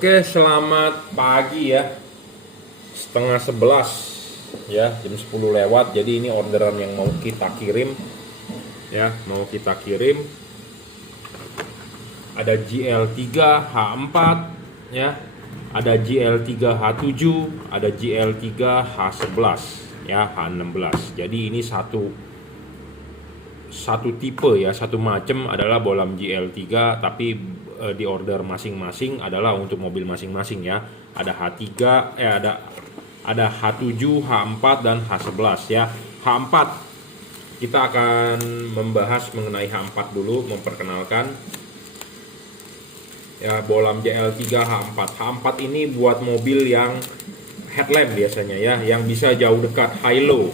Oke, selamat pagi ya. Setengah 11 ya, jam 10 lewat. Jadi ini orderan yang mau kita kirim ya, mau kita kirim. Ada GL3H4 ya. Ada GL3H7, ada GL3H11 ya, H16. Jadi ini satu tipe ya, satu macam adalah bolam GL3, tapi di order masing-masing adalah untuk mobil masing-masing ya. Ada H3 ada H7, H4 dan H11 ya. H4 kita akan membahas mengenai H4 dulu, memperkenalkan ya, bolam GL3 H4. H4 ini buat mobil yang headlamp biasanya ya, yang bisa jauh dekat, high low.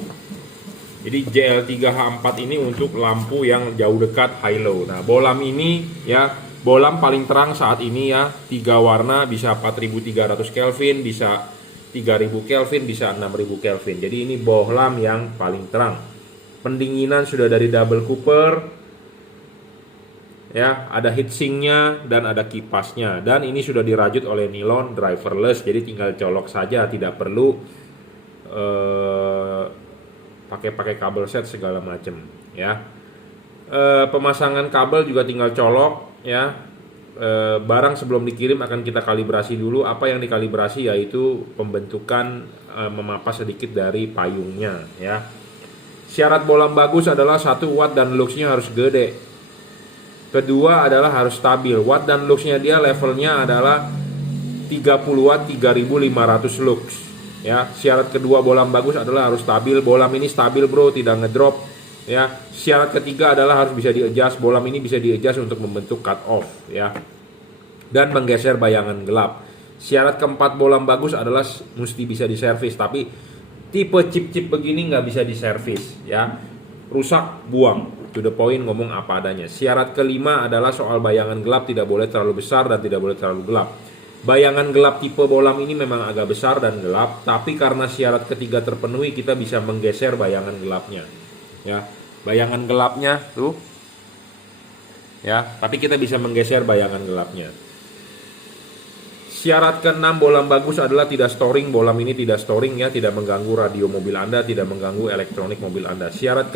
Jadi GL3H4 ini untuk lampu yang jauh dekat, high low. Nah, bolam ini ya, bolam paling terang saat ini ya, 3 warna, bisa 4300 Kelvin, bisa 3000 Kelvin, bisa 6000 Kelvin. Jadi ini bohlam yang paling terang. Pendinginan sudah dari double cooper ya, ada heatsinknya dan ada kipasnya, dan ini sudah dirajut oleh nilon driverless, jadi tinggal colok saja, tidak perlu pakai kabel set segala macam ya. Pemasangan kabel juga tinggal colok ya. Barang sebelum dikirim akan kita kalibrasi dulu. Apa yang dikalibrasi yaitu pembentukan memapas sedikit dari payungnya ya. Syarat bolam bagus adalah 1 watt dan luxnya harus gede. Kedua adalah harus stabil. Watt dan luxnya dia levelnya adalah 30 watt 3500 lux ya. Syarat kedua bolam bagus adalah harus stabil. Bolam ini stabil bro, tidak ngedrop ya. Syarat ketiga adalah harus bisa di-adjust. Bolam ini bisa di-adjust untuk membentuk cut off ya, dan menggeser bayangan gelap. Syarat keempat bolam bagus adalah mesti bisa diservis, tapi tipe chip-chip begini nggak bisa diservis ya. Rusak, buang, to the point, ngomong apa adanya. Syarat kelima adalah soal bayangan gelap, tidak boleh terlalu besar dan tidak boleh terlalu gelap. Bayangan gelap tipe bolam ini memang agak besar dan gelap, tapi karena syarat ketiga terpenuhi, kita bisa menggeser bayangan gelapnya ya. Bayangan gelapnya tuh ya, tapi kita bisa menggeser bayangan gelapnya. Syarat keenam bolam bagus adalah tidak storing. Bolam ini tidak storing ya, tidak mengganggu radio mobil Anda, tidak mengganggu elektronik mobil Anda. Syarat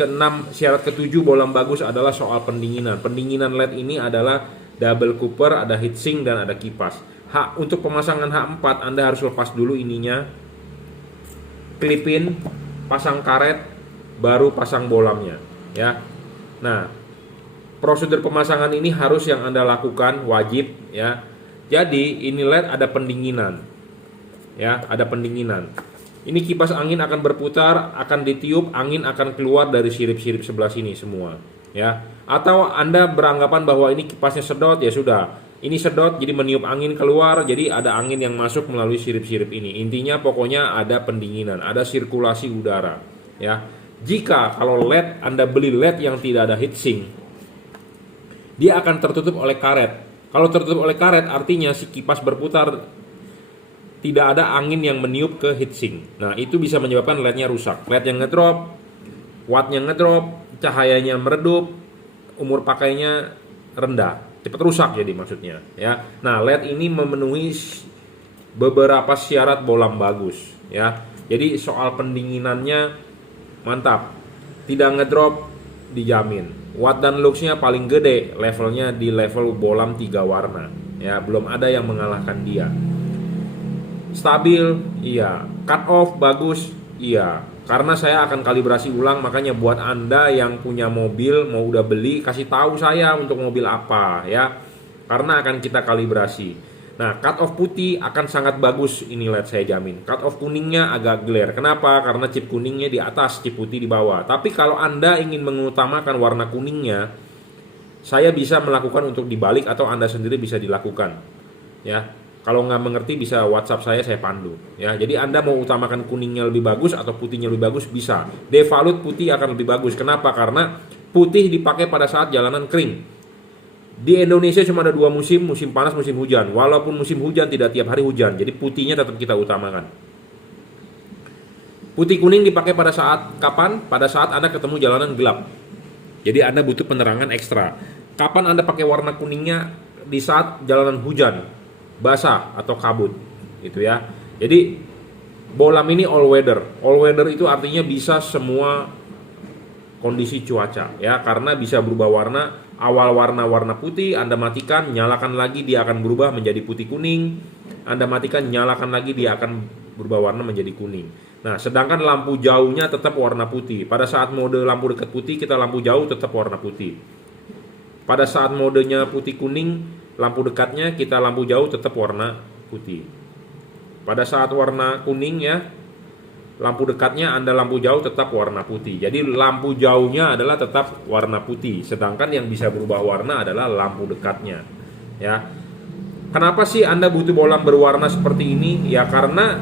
ketujuh bolam bagus adalah soal pendinginan. Pendinginan LED ini adalah double cooper, ada heatsink dan ada kipas. Untuk pemasangan H4 Anda harus lepas dulu ininya, klipin, pasang karet, baru pasang bolamnya ya. Nah, prosedur pemasangan ini harus yang Anda lakukan, wajib ya. Jadi ini LED ada pendinginan ya, ada pendinginan. Ini kipas angin akan berputar, akan ditiup, angin akan keluar dari sirip-sirip sebelah sini semua ya. Atau Anda beranggapan bahwa ini kipasnya sedot, ya sudah, ini sedot jadi meniup angin keluar, jadi ada angin yang masuk melalui sirip-sirip ini. Intinya pokoknya ada pendinginan, ada sirkulasi udara ya. Jika kalau LED Anda beli LED yang tidak ada heatsink, dia akan tertutup oleh karet. Kalau tertutup oleh karet artinya si kipas berputar, tidak ada angin yang meniup ke heatsink. Nah, itu bisa menyebabkan LED-nya rusak. LED yang ngedrop, wattnya ngedrop, cahayanya meredup, umur pakainya rendah, cepat rusak jadi maksudnya ya. Nah, LED ini memenuhi beberapa syarat bolam bagus ya. Jadi soal pendinginannya mantap, tidak ngedrop, dijamin. Watt dan luxnya paling gede, levelnya di level bolam 3 warna ya, belum ada yang mengalahkan dia. Stabil, iya. Cut off bagus, iya. Karena saya akan kalibrasi ulang, makanya buat Anda yang punya mobil mau udah beli, kasih tahu saya untuk mobil apa ya, karena akan kita kalibrasi. Nah, cut off putih akan sangat bagus ini LED, saya jamin. Cut off kuningnya agak glare. Kenapa? Karena chip kuningnya di atas, chip putih di bawah. Tapi kalau Anda ingin mengutamakan warna kuningnya, saya bisa melakukan untuk dibalik, atau Anda sendiri bisa dilakukan ya. Kalau nggak mengerti bisa WhatsApp saya pandu ya. Jadi Anda mau utamakan kuningnya lebih bagus atau putihnya lebih bagus, bisa. Devalut putih akan lebih bagus. Kenapa? Karena putih dipakai pada saat jalanan kering. Di Indonesia cuma ada 2 musim, musim panas, musim hujan. Walaupun musim hujan tidak tiap hari hujan, jadi putihnya tetap kita utamakan. Putih kuning dipakai pada saat kapan? Pada saat Anda ketemu jalanan gelap. Jadi Anda butuh penerangan ekstra. Kapan Anda pakai warna kuningnya? Di saat jalanan hujan. basah atau kabut gitu ya. Jadi bohlam ini all weather. All weather itu artinya bisa semua kondisi cuaca ya, karena bisa berubah warna. Awal warna putih, Anda matikan, nyalakan lagi, dia akan berubah menjadi putih kuning. Anda matikan, nyalakan lagi, dia akan berubah warna menjadi kuning. Nah, sedangkan lampu jauhnya tetap warna putih. Pada saat mode lampu dekat putih, kita lampu jauh tetap warna putih. Pada saat modenya putih kuning, lampu dekatnya kita lampu jauh tetap warna putih. Pada saat warna kuning ya, lampu dekatnya Anda lampu jauh tetap warna putih. Jadi lampu jauhnya adalah tetap warna putih, sedangkan yang bisa berubah warna adalah lampu dekatnya. Ya. Kenapa sih Anda butuh bohlam berwarna seperti ini? Ya karena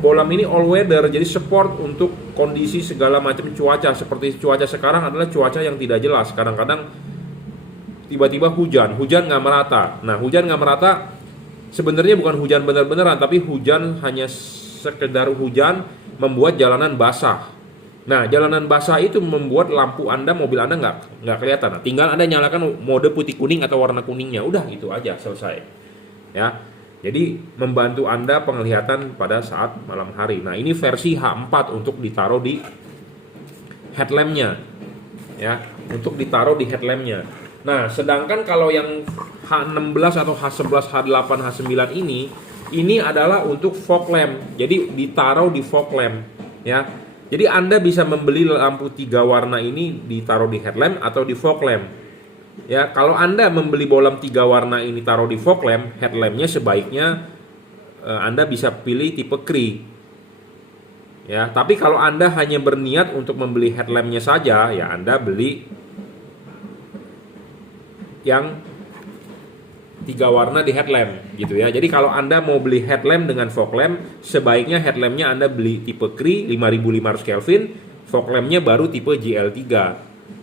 bohlam ini all weather, jadi support untuk kondisi segala macam cuaca. Seperti cuaca sekarang adalah cuaca yang tidak jelas. Kadang-kadang tiba-tiba hujan nggak merata. Nah, hujan nggak merata sebenarnya bukan hujan benar-beneran, tapi hujan hanya sekedar hujan membuat jalanan basah. Nah, jalanan basah itu membuat lampu Anda, mobil Anda nggak kelihatan. Nah, tinggal Anda nyalakan mode putih kuning atau warna kuningnya, udah itu aja, selesai. Ya, jadi membantu Anda penglihatan pada saat malam hari. Nah, ini versi H4 untuk ditaruh di headlampnya, ya, untuk ditaruh di headlampnya. Nah, sedangkan kalau yang H16 atau H11, H8, H9 ini adalah untuk fog lamp. Jadi ditaruh di fog lamp ya. Jadi Anda bisa membeli lampu 3 warna ini ditaruh di headlamp atau di fog lamp. Ya, kalau Anda membeli bohlam 3 warna ini taruh di fog lamp, headlampnya sebaiknya Anda bisa pilih tipe Cree. Ya, tapi kalau Anda hanya berniat untuk membeli headlampnya saja, ya Anda beli yang 3 warna di headlamp gitu ya. Jadi kalau Anda mau beli headlamp dengan fog lamp, sebaiknya headlampnya Anda beli tipe Cree 5500 Kelvin, fog lampnya baru tipe GL3.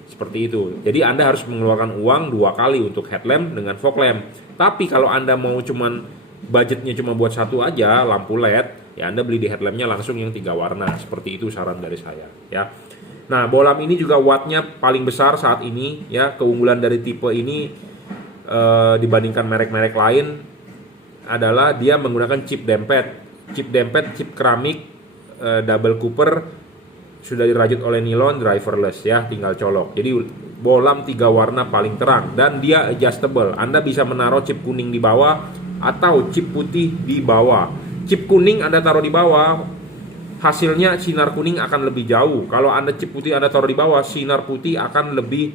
Seperti itu. Jadi Anda harus mengeluarkan uang 2 kali untuk headlamp dengan fog lamp. Tapi kalau Anda mau budgetnya cuma buat satu aja, lampu LED, ya Anda beli di headlampnya langsung yang 3 warna. Seperti itu saran dari saya ya. Nah, bohlam ini juga wattnya paling besar saat ini ya. Keunggulan dari tipe ini dibandingkan merek-merek lain adalah dia menggunakan chip dempet, chip keramik double cooper, sudah dirajut oleh nilon, driverless ya, tinggal colok. Jadi bohlam 3 warna paling terang dan dia adjustable. Anda bisa menaruh chip kuning di bawah atau chip putih di bawah. Chip kuning Anda taruh di bawah, hasilnya sinar kuning akan lebih jauh. Kalau Anda chip putih Anda taruh di bawah, sinar putih akan lebih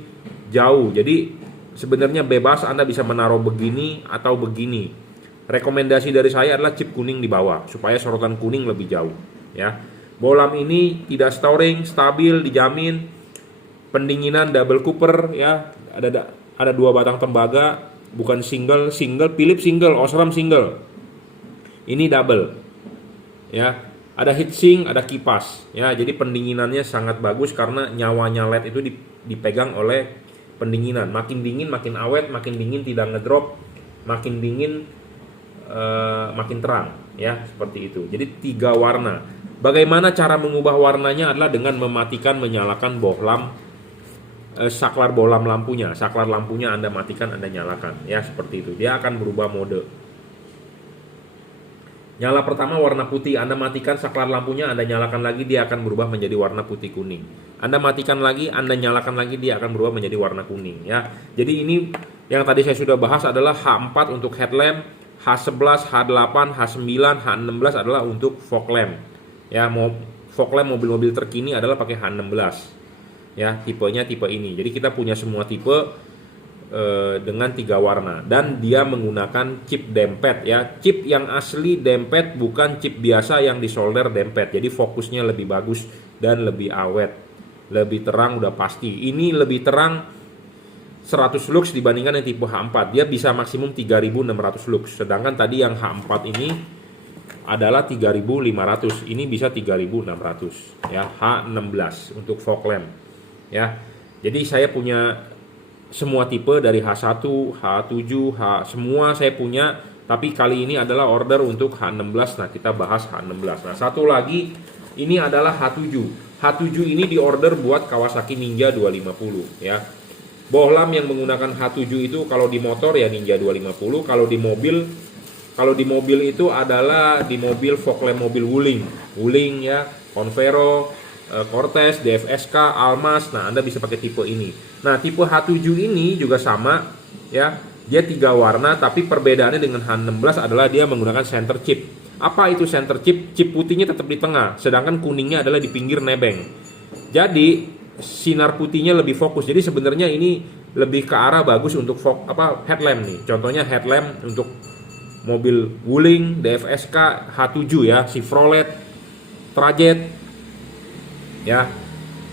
jauh. Jadi sebenarnya bebas, Anda bisa menaruh begini atau begini. Rekomendasi dari saya adalah chip kuning di bawah supaya sorotan kuning lebih jauh ya. Bohlam ini tidak storing, stabil, dijamin. Pendinginan double cooper ya. Ada 2 batang tembaga, bukan single, Philips single, Osram single. Ini double. Ya. Ada heatsink, ada kipas ya. Jadi pendinginannya sangat bagus karena nyawanya LED itu dipegang oleh pendinginan. Makin dingin makin awet, makin dingin tidak ngedrop, makin dingin makin terang ya, seperti itu. Jadi 3 warna. Bagaimana cara mengubah warnanya adalah dengan mematikan menyalakan bohlam saklar bohlam lampunya. Saklar lampunya Anda matikan, Anda nyalakan ya, seperti itu. Dia akan berubah mode. Nyala pertama warna putih, Anda matikan saklar lampunya, Anda nyalakan lagi, dia akan berubah menjadi warna putih kuning. Anda matikan lagi, Anda nyalakan lagi, dia akan berubah menjadi warna kuning ya. Jadi ini yang tadi saya sudah bahas adalah H4 untuk headlamp, H11, H8, H9, H16 adalah untuk fog lamp. Ya, fog lamp mobil-mobil terkini adalah pakai H16. Ya, tipenya tipe ini. Jadi kita punya semua tipe dengan 3 warna dan dia menggunakan chip dempet ya. Chip yang asli dempet, bukan chip biasa yang disolder dempet. Jadi fokusnya lebih bagus dan lebih awet, lebih terang udah pasti. Ini lebih terang 100 lux dibandingkan yang tipe H4. Dia bisa maksimum 3600 lux. Sedangkan tadi yang H4 ini adalah 3500. Ini bisa 3600 ya, H16 untuk fog lamp ya. Jadi saya punya semua tipe dari H1, H7, semua saya punya, tapi kali ini adalah order untuk H16. Nah, kita bahas H16. Nah, satu lagi ini adalah H7. H7 ini diorder buat Kawasaki Ninja 250 ya. Bohlam yang menggunakan H7 itu kalau di motor ya Ninja 250, kalau di mobil Kalau di mobil itu adalah di mobil fog lamp mobil Wuling ya, Convero, Cortez, DFSK, Almas. Nah, Anda bisa pakai tipe ini. Nah, tipe H7 ini juga sama ya. Dia 3 warna, tapi perbedaannya dengan H16 adalah dia menggunakan center chip. Apa itu center chip? Chip putihnya tetap di tengah, sedangkan kuningnya adalah di pinggir nebeng. Jadi sinar putihnya lebih fokus. Jadi sebenarnya ini lebih ke arah bagus untuk headlamp nih. Contohnya headlamp untuk mobil Wuling, DFSK, H7 ya, Chevrolet, Trajet ya.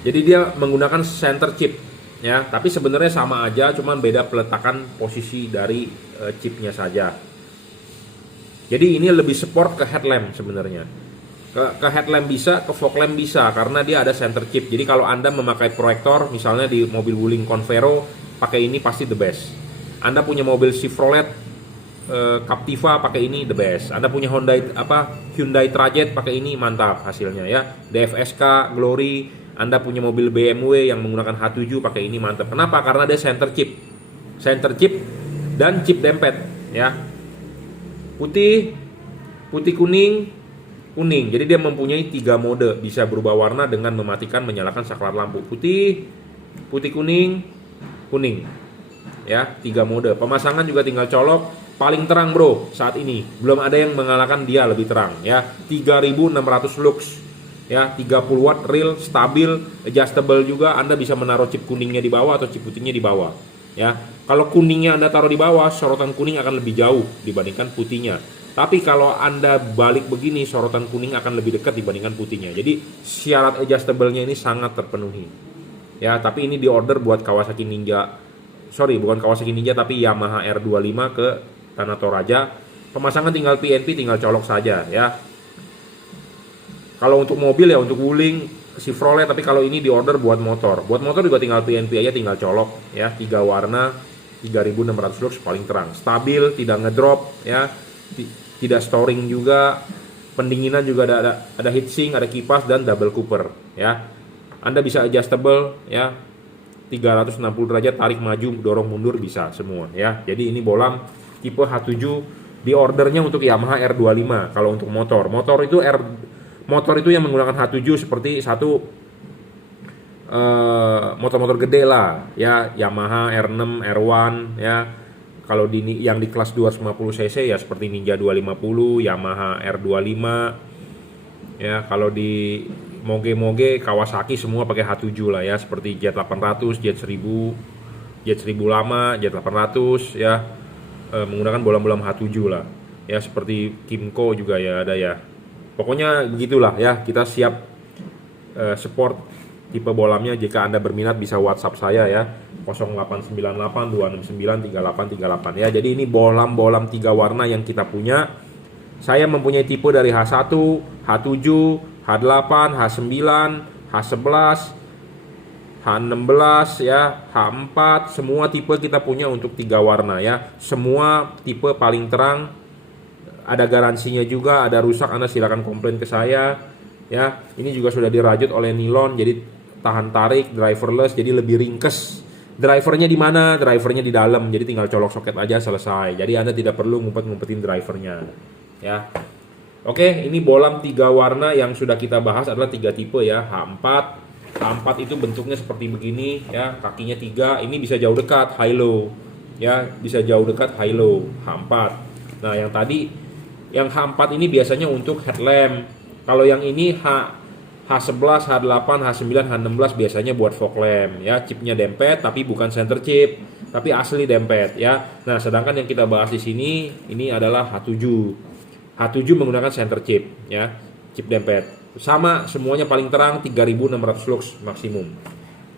Jadi dia menggunakan center chip ya, tapi sebenarnya sama aja, cuman beda peletakan posisi dari chipnya saja. Jadi ini lebih support ke headlamp sebenarnya. Ke headlamp bisa, ke fog lamp bisa, karena dia ada center chip. Jadi kalau Anda memakai proyektor misalnya di mobil Wuling Convero, pakai ini pasti the best. Anda punya mobil Chevrolet Captiva, pakai ini the best. Anda punya Hyundai Trajet, pakai ini mantap hasilnya ya. DFSK, Glory, Anda punya mobil BMW yang menggunakan H7, pakai ini mantap. Kenapa? Karena dia center chip dan chip dempet ya. Putih kuning. Jadi dia mempunyai 3 mode, bisa berubah warna dengan mematikan menyalakan saklar lampu. Putih kuning ya, 3 mode. Pemasangan juga tinggal colok. Paling terang bro saat ini, belum ada yang mengalahkan dia lebih terang ya. 3600 lux ya, 30 watt real, stabil, adjustable juga. Anda bisa menaruh chip kuningnya di bawah atau chip putihnya di bawah ya. Kalau kuningnya Anda taruh di bawah, sorotan kuning akan lebih jauh dibandingkan putihnya. Tapi kalau Anda balik begini, sorotan kuning akan lebih dekat dibandingkan putihnya. Jadi syarat adjustable-nya ini sangat terpenuhi ya. Tapi ini diorder buat Kawasaki Ninja, bukan Kawasaki Ninja, tapi Yamaha R25 ke Tanah Toraja. Pemasangan tinggal PNP, tinggal colok saja ya. Kalau untuk mobil ya, untuk Wuling, Chevrolet, tapi kalau ini diorder buat motor. Buat motor juga tinggal PNP aja, tinggal colok ya. 3 warna, 3600 lux, paling terang. Stabil, tidak ngedrop ya. Tidak storing juga. Pendinginan juga ada heatsink, ada kipas dan double cooper ya. Anda bisa adjustable ya. 360 derajat, tarik maju, dorong mundur bisa semua ya. Jadi ini bolam tipe H7, di ordernya untuk Yamaha R25. Kalau untuk motor itu yang menggunakan H7 seperti motor-motor gede lah ya, Yamaha R6, R1 ya. Kalau yang di kelas 250 cc ya seperti Ninja 250, Yamaha R25 ya. Kalau di moge Kawasaki semua pakai H7 lah ya, seperti Jet 800, Jet 1000, Jet 1000 lama, Jet 800 ya, menggunakan bolam-bolam H7 lah ya. Seperti Kimco juga ya ada ya. Pokoknya begitulah ya, kita siap support tipe bolamnya. Jika Anda berminat bisa WhatsApp saya ya, 0898 269 3838 ya. Jadi ini bolam-bolam 3 warna yang kita punya. Saya mempunyai tipe dari H1, H7, H8, H9, H11, H16 ya, H4, semua tipe kita punya untuk 3 warna ya. Semua tipe paling terang, ada garansinya juga. Ada rusak Anda silakan komplain ke saya ya. Ini juga sudah dirajut oleh nilon, jadi tahan tarik, driverless, jadi lebih ringkes. Drivernya di mana? Drivernya di dalam, jadi tinggal colok soket aja selesai. Jadi Anda tidak perlu ngumpet-ngumpetin drivernya ya. Oke, ini bolam 3 warna yang sudah kita bahas adalah 3 tipe ya. H4 itu bentuknya seperti begini ya, kakinya 3. Ini bisa jauh dekat, high low ya, bisa jauh dekat, high low, H4. Nah yang tadi, yang H4 ini biasanya untuk headlamp. Kalau yang ini H11, H8, H9, H16 biasanya buat fog lamp ya. Chipnya dempet tapi bukan center chip, tapi asli dempet ya. Nah, sedangkan yang kita bahas di sini ini adalah H7. H7 menggunakan center chip ya, chip dempet. Sama semuanya paling terang, 3600 lux maksimum.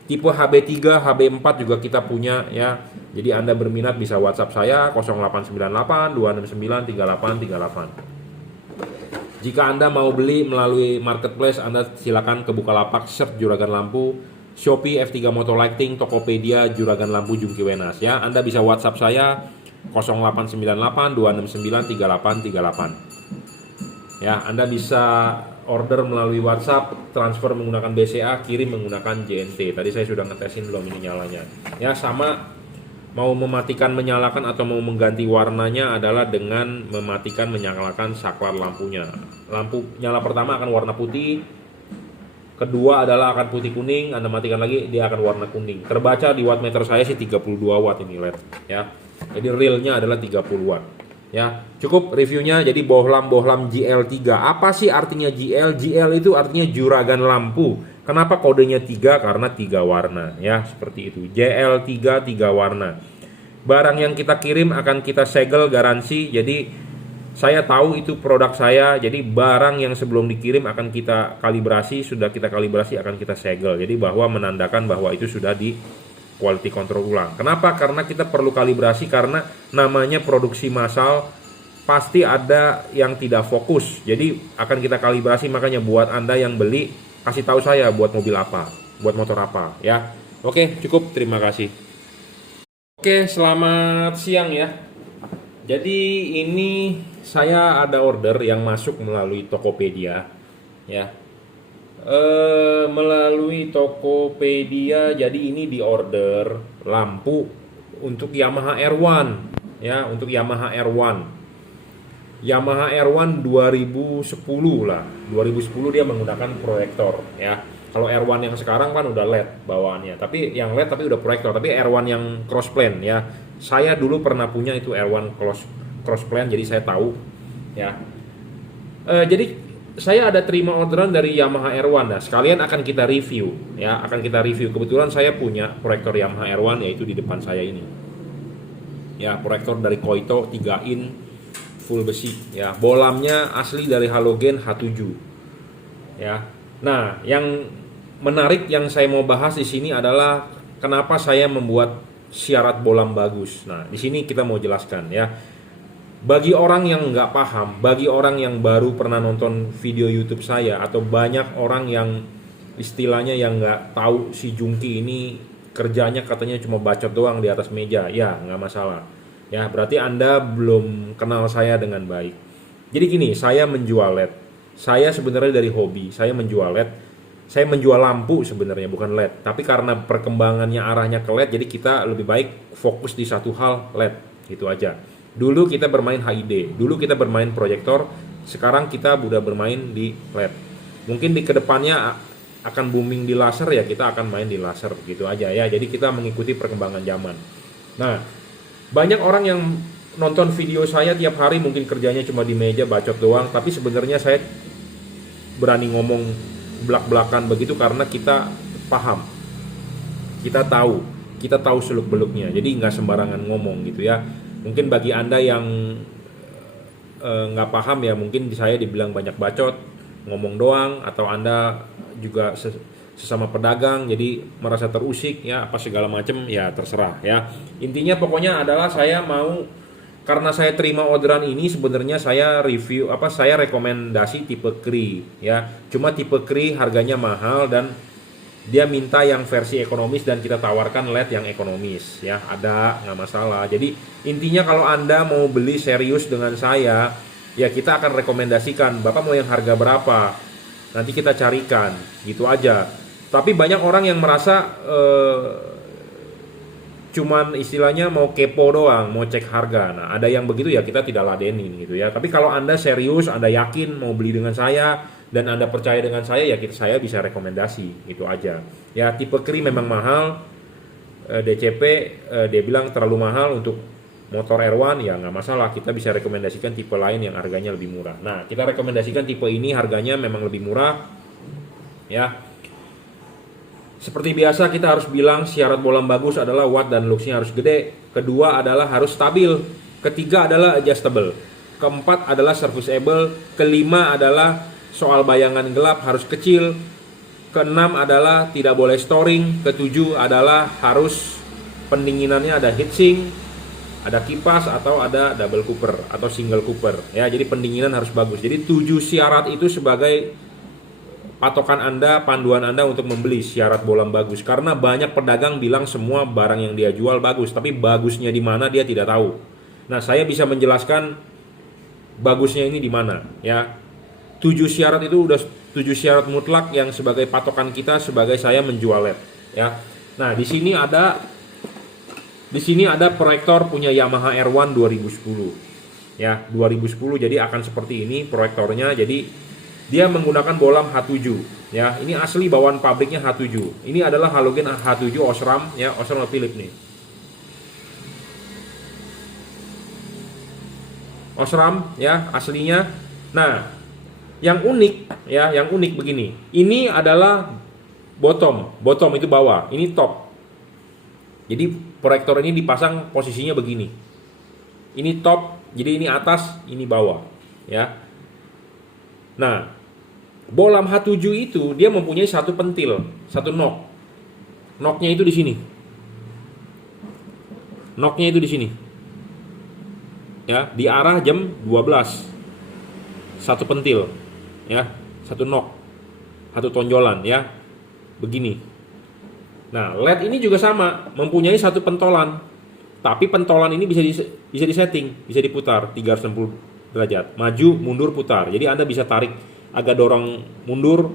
Tipe HB3, HB4 juga kita punya ya. Jadi Anda berminat bisa WhatsApp saya 0898 269 3838. Jika Anda mau beli melalui marketplace, Anda silakan ke Bukalapak, search Juragan Lampu, Shopee F3 Motor Lighting, Tokopedia Juragan Lampu Jungki Wenas ya. Anda bisa WhatsApp saya 0898 269 3838. Ya, Anda bisa order melalui WhatsApp, transfer menggunakan BCA, kirim menggunakan JNT. Tadi saya sudah ngetesin belum ini nyalanya. Ya, sama mau mematikan menyalakan atau mau mengganti warnanya adalah dengan mematikan menyalakan saklar lampunya. Lampu nyala pertama akan warna putih, kedua adalah akan putih kuning, Anda matikan lagi dia akan warna kuning. Terbaca di wattmeter saya sih 32 watt ini LED ya. Jadi realnya adalah 30 watt. Ya, cukup reviewnya. Jadi bohlam GL3. Apa sih artinya GL? GL itu artinya juragan lampu. Kenapa kodenya 3? Karena 3 warna ya, seperti itu. JL3 3 warna. Barang yang kita kirim akan kita segel garansi. Jadi saya tahu itu produk saya. Jadi barang yang sebelum dikirim akan kita kalibrasi, sudah kita kalibrasi akan kita segel. Jadi bahwa menandakan bahwa itu sudah di quality control ulang. Kenapa? Karena kita perlu kalibrasi, karena namanya produksi massal pasti ada yang tidak fokus. Jadi akan kita kalibrasi, makanya buat Anda yang beli kasih tahu saya buat mobil apa, buat motor apa ya. Oke, cukup, terima kasih. Oke, selamat siang ya. Jadi ini saya ada order yang masuk melalui Tokopedia ya. Melalui Tokopedia, jadi ini di order lampu untuk Yamaha R1 ya, untuk Yamaha R1 2010 lah, 2010 dia menggunakan proyektor ya. Kalau R1 yang sekarang kan udah LED bawaannya, tapi yang LED tapi udah proyektor. Tapi R1 yang cross plane ya, saya dulu pernah punya itu R1 cross plane, jadi saya tahu ya. Jadi saya ada terima orderan dari Yamaha R1. Nah, sekalian akan kita review ya, akan kita review. Kebetulan saya punya proyektor Yamaha R1 yaitu di depan saya ini. Ya, proyektor dari Koito 3 in full besi ya. Bolamnya asli dari halogen H7. Ya. Nah, yang menarik yang saya mau bahas di sini adalah kenapa saya membuat syarat bolam bagus. Nah, di sini kita mau jelaskan ya. Bagi orang yang nggak paham, bagi orang yang baru pernah nonton video YouTube saya, atau banyak orang yang istilahnya yang nggak tahu si Jungki ini kerjanya katanya cuma bacot doang di atas meja, ya nggak masalah. Ya berarti Anda belum kenal saya dengan baik. Jadi gini, saya menjual LED. Saya sebenarnya dari hobi, saya menjual LED. Saya menjual lampu sebenarnya, bukan LED. Tapi karena perkembangannya arahnya ke LED, jadi kita lebih baik fokus di satu hal, LED. Itu aja. Dulu kita bermain HID, dulu kita bermain proyektor, sekarang kita udah bermain di LED. Mungkin di kedepannya akan booming di laser ya, kita akan main di laser gitu aja ya. Jadi kita mengikuti perkembangan zaman. Nah, banyak orang yang nonton video saya tiap hari mungkin kerjanya cuma di meja bacot doang, tapi sebenarnya saya berani ngomong belak-belakan begitu karena kita paham, kita tahu seluk-beluknya. Jadi nggak sembarangan ngomong gitu ya. Mungkin bagi Anda yang nggak paham ya, mungkin saya dibilang banyak bacot, ngomong doang, atau Anda juga sesama pedagang jadi merasa terusik ya, apa segala macam ya, terserah ya. Intinya pokoknya adalah saya mau, karena saya terima orderan ini sebenarnya saya review saya rekomendasi tipe Kri ya. Cuma tipe Kri harganya mahal dan dia minta yang versi ekonomis dan kita tawarkan LED yang ekonomis ya, ada, nggak masalah. Jadi intinya kalau Anda mau beli serius dengan saya ya, kita akan rekomendasikan Bapak mau yang harga berapa, nanti kita carikan gitu aja. Tapi banyak orang yang merasa cuman istilahnya mau kepo doang, mau cek harga. Nah ada yang begitu ya, kita tidak ladenin gitu ya. Tapi kalau Anda serius, Anda yakin mau beli dengan saya dan Anda percaya dengan saya ya, saya bisa rekomendasi gitu aja ya. Tipe Kri memang mahal, DCP dia bilang terlalu mahal untuk motor R1 ya, nggak masalah, kita bisa rekomendasikan tipe lain yang harganya lebih murah. Nah kita rekomendasikan tipe ini, harganya memang lebih murah ya. Seperti biasa kita harus bilang syarat bolam bagus adalah watt dan luxnya harus gede. Kedua adalah harus stabil. Ketiga adalah adjustable. Keempat adalah serviceable. Kelima adalah soal bayangan gelap harus kecil. Keenam adalah tidak boleh storing. Ketujuh adalah harus pendinginannya ada heatsink, ada kipas, atau ada double cooper atau single cooper ya. Jadi pendinginan harus bagus. Jadi 7 syarat itu sebagai patokan Anda, panduan Anda untuk membeli syarat bolam bagus. Karena banyak pedagang bilang semua barang yang dia jual bagus, tapi bagusnya di mana dia tidak tahu. Nah, saya bisa menjelaskan bagusnya ini di mana ya. 7 syarat itu udah 7 syarat mutlak yang sebagai patokan kita sebagai saya menjual LED ya. Nah, di sini ada Di sini ada proyektor punya Yamaha R1 2010. Ya, 2010, jadi akan seperti ini proyektornya. Jadi dia menggunakan bolam H7 ya. Ini asli bawaan pabriknya H7. Ini adalah halogen H7 Osram ya, Osram Philips nih. Osram ya aslinya. Nah, yang unik ya, yang unik begini. Ini adalah bottom itu bawah, ini top. Jadi proyektor ini dipasang posisinya begini. Ini top, jadi ini atas, ini bawah ya. Nah, bolam H7 itu dia mempunyai satu pentil, satu knock. Knocknya itu di sini. Knocknya itu di sini. Ya, di arah jam 12. Satu pentil ya, satu knock. Satu tonjolan ya. Begini. Nah, LED ini juga sama, mempunyai satu pentolan. Tapi pentolan ini bisa disetting, bisa diputar 360 derajat, maju, mundur, putar. Jadi Anda bisa tarik, agak dorong mundur,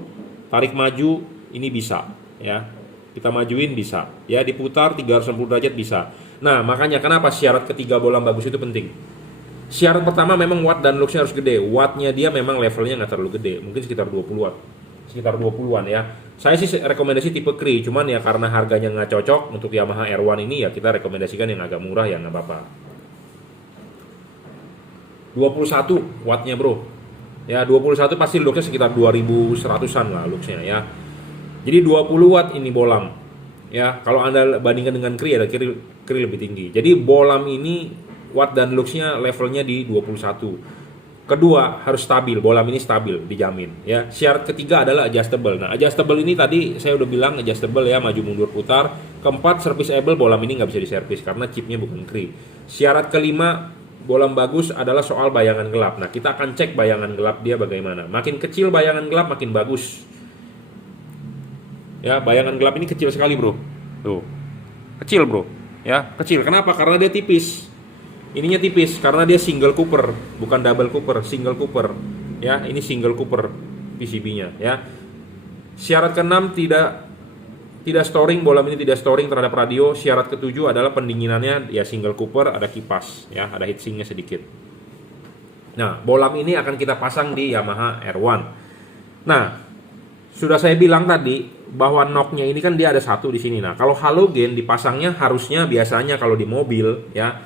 tarik maju, ini bisa ya. Kita majuin bisa, ya diputar 360 derajat bisa. Nah, makanya kenapa syarat ketiga bolam bagus itu penting. Syarat pertama memang watt dan luxnya harus gede. Wattnya dia memang levelnya nggak terlalu gede, mungkin sekitar 20 watt. Sekitar 20-an ya. Saya sih rekomendasi tipe Cree, cuman ya karena harganya nggak cocok untuk Yamaha R1 ini ya kita rekomendasikan yang agak murah ya nggak apa-apa. 21 wattnya bro. Ya 21 pasti luxnya sekitar 2100-an lah luxnya ya. Jadi 20 watt ini bolam. Ya, kalau Anda bandingkan dengan Cree ada Cree lebih tinggi. Jadi bolam ini watt dan luxnya levelnya di 21. Kedua, harus stabil, bolam ini stabil, dijamin ya. Syarat ketiga adalah adjustable. Nah, adjustable ini tadi saya udah bilang adjustable ya, maju mundur putar. Keempat, serviceable, bolam ini nggak bisa diservis karena chipnya bukan Cree. Syarat kelima, bolam bagus adalah soal bayangan gelap. Nah, kita akan cek bayangan gelap dia bagaimana. Makin kecil bayangan gelap makin bagus. Ya, bayangan gelap ini kecil sekali, bro. Tuh. Kecil, bro. Ya, kecil. Kenapa? Karena dia tipis. Ininya tipis karena dia single cooper, bukan double cooper, single cooper. Ya, ini single cooper PCB-nya ya. Syarat keenam tidak storing, bolam ini tidak storing terhadap radio. Syarat ketujuh adalah pendinginannya ya single cooper, ada kipas ya, ada heatsinknya sedikit. Nah, bolam ini akan kita pasang di Yamaha R1. Nah, sudah saya bilang tadi bahwa knocknya ini kan dia ada satu di sini. Nah, kalau halogen dipasangnya harusnya biasanya kalau di mobil ya,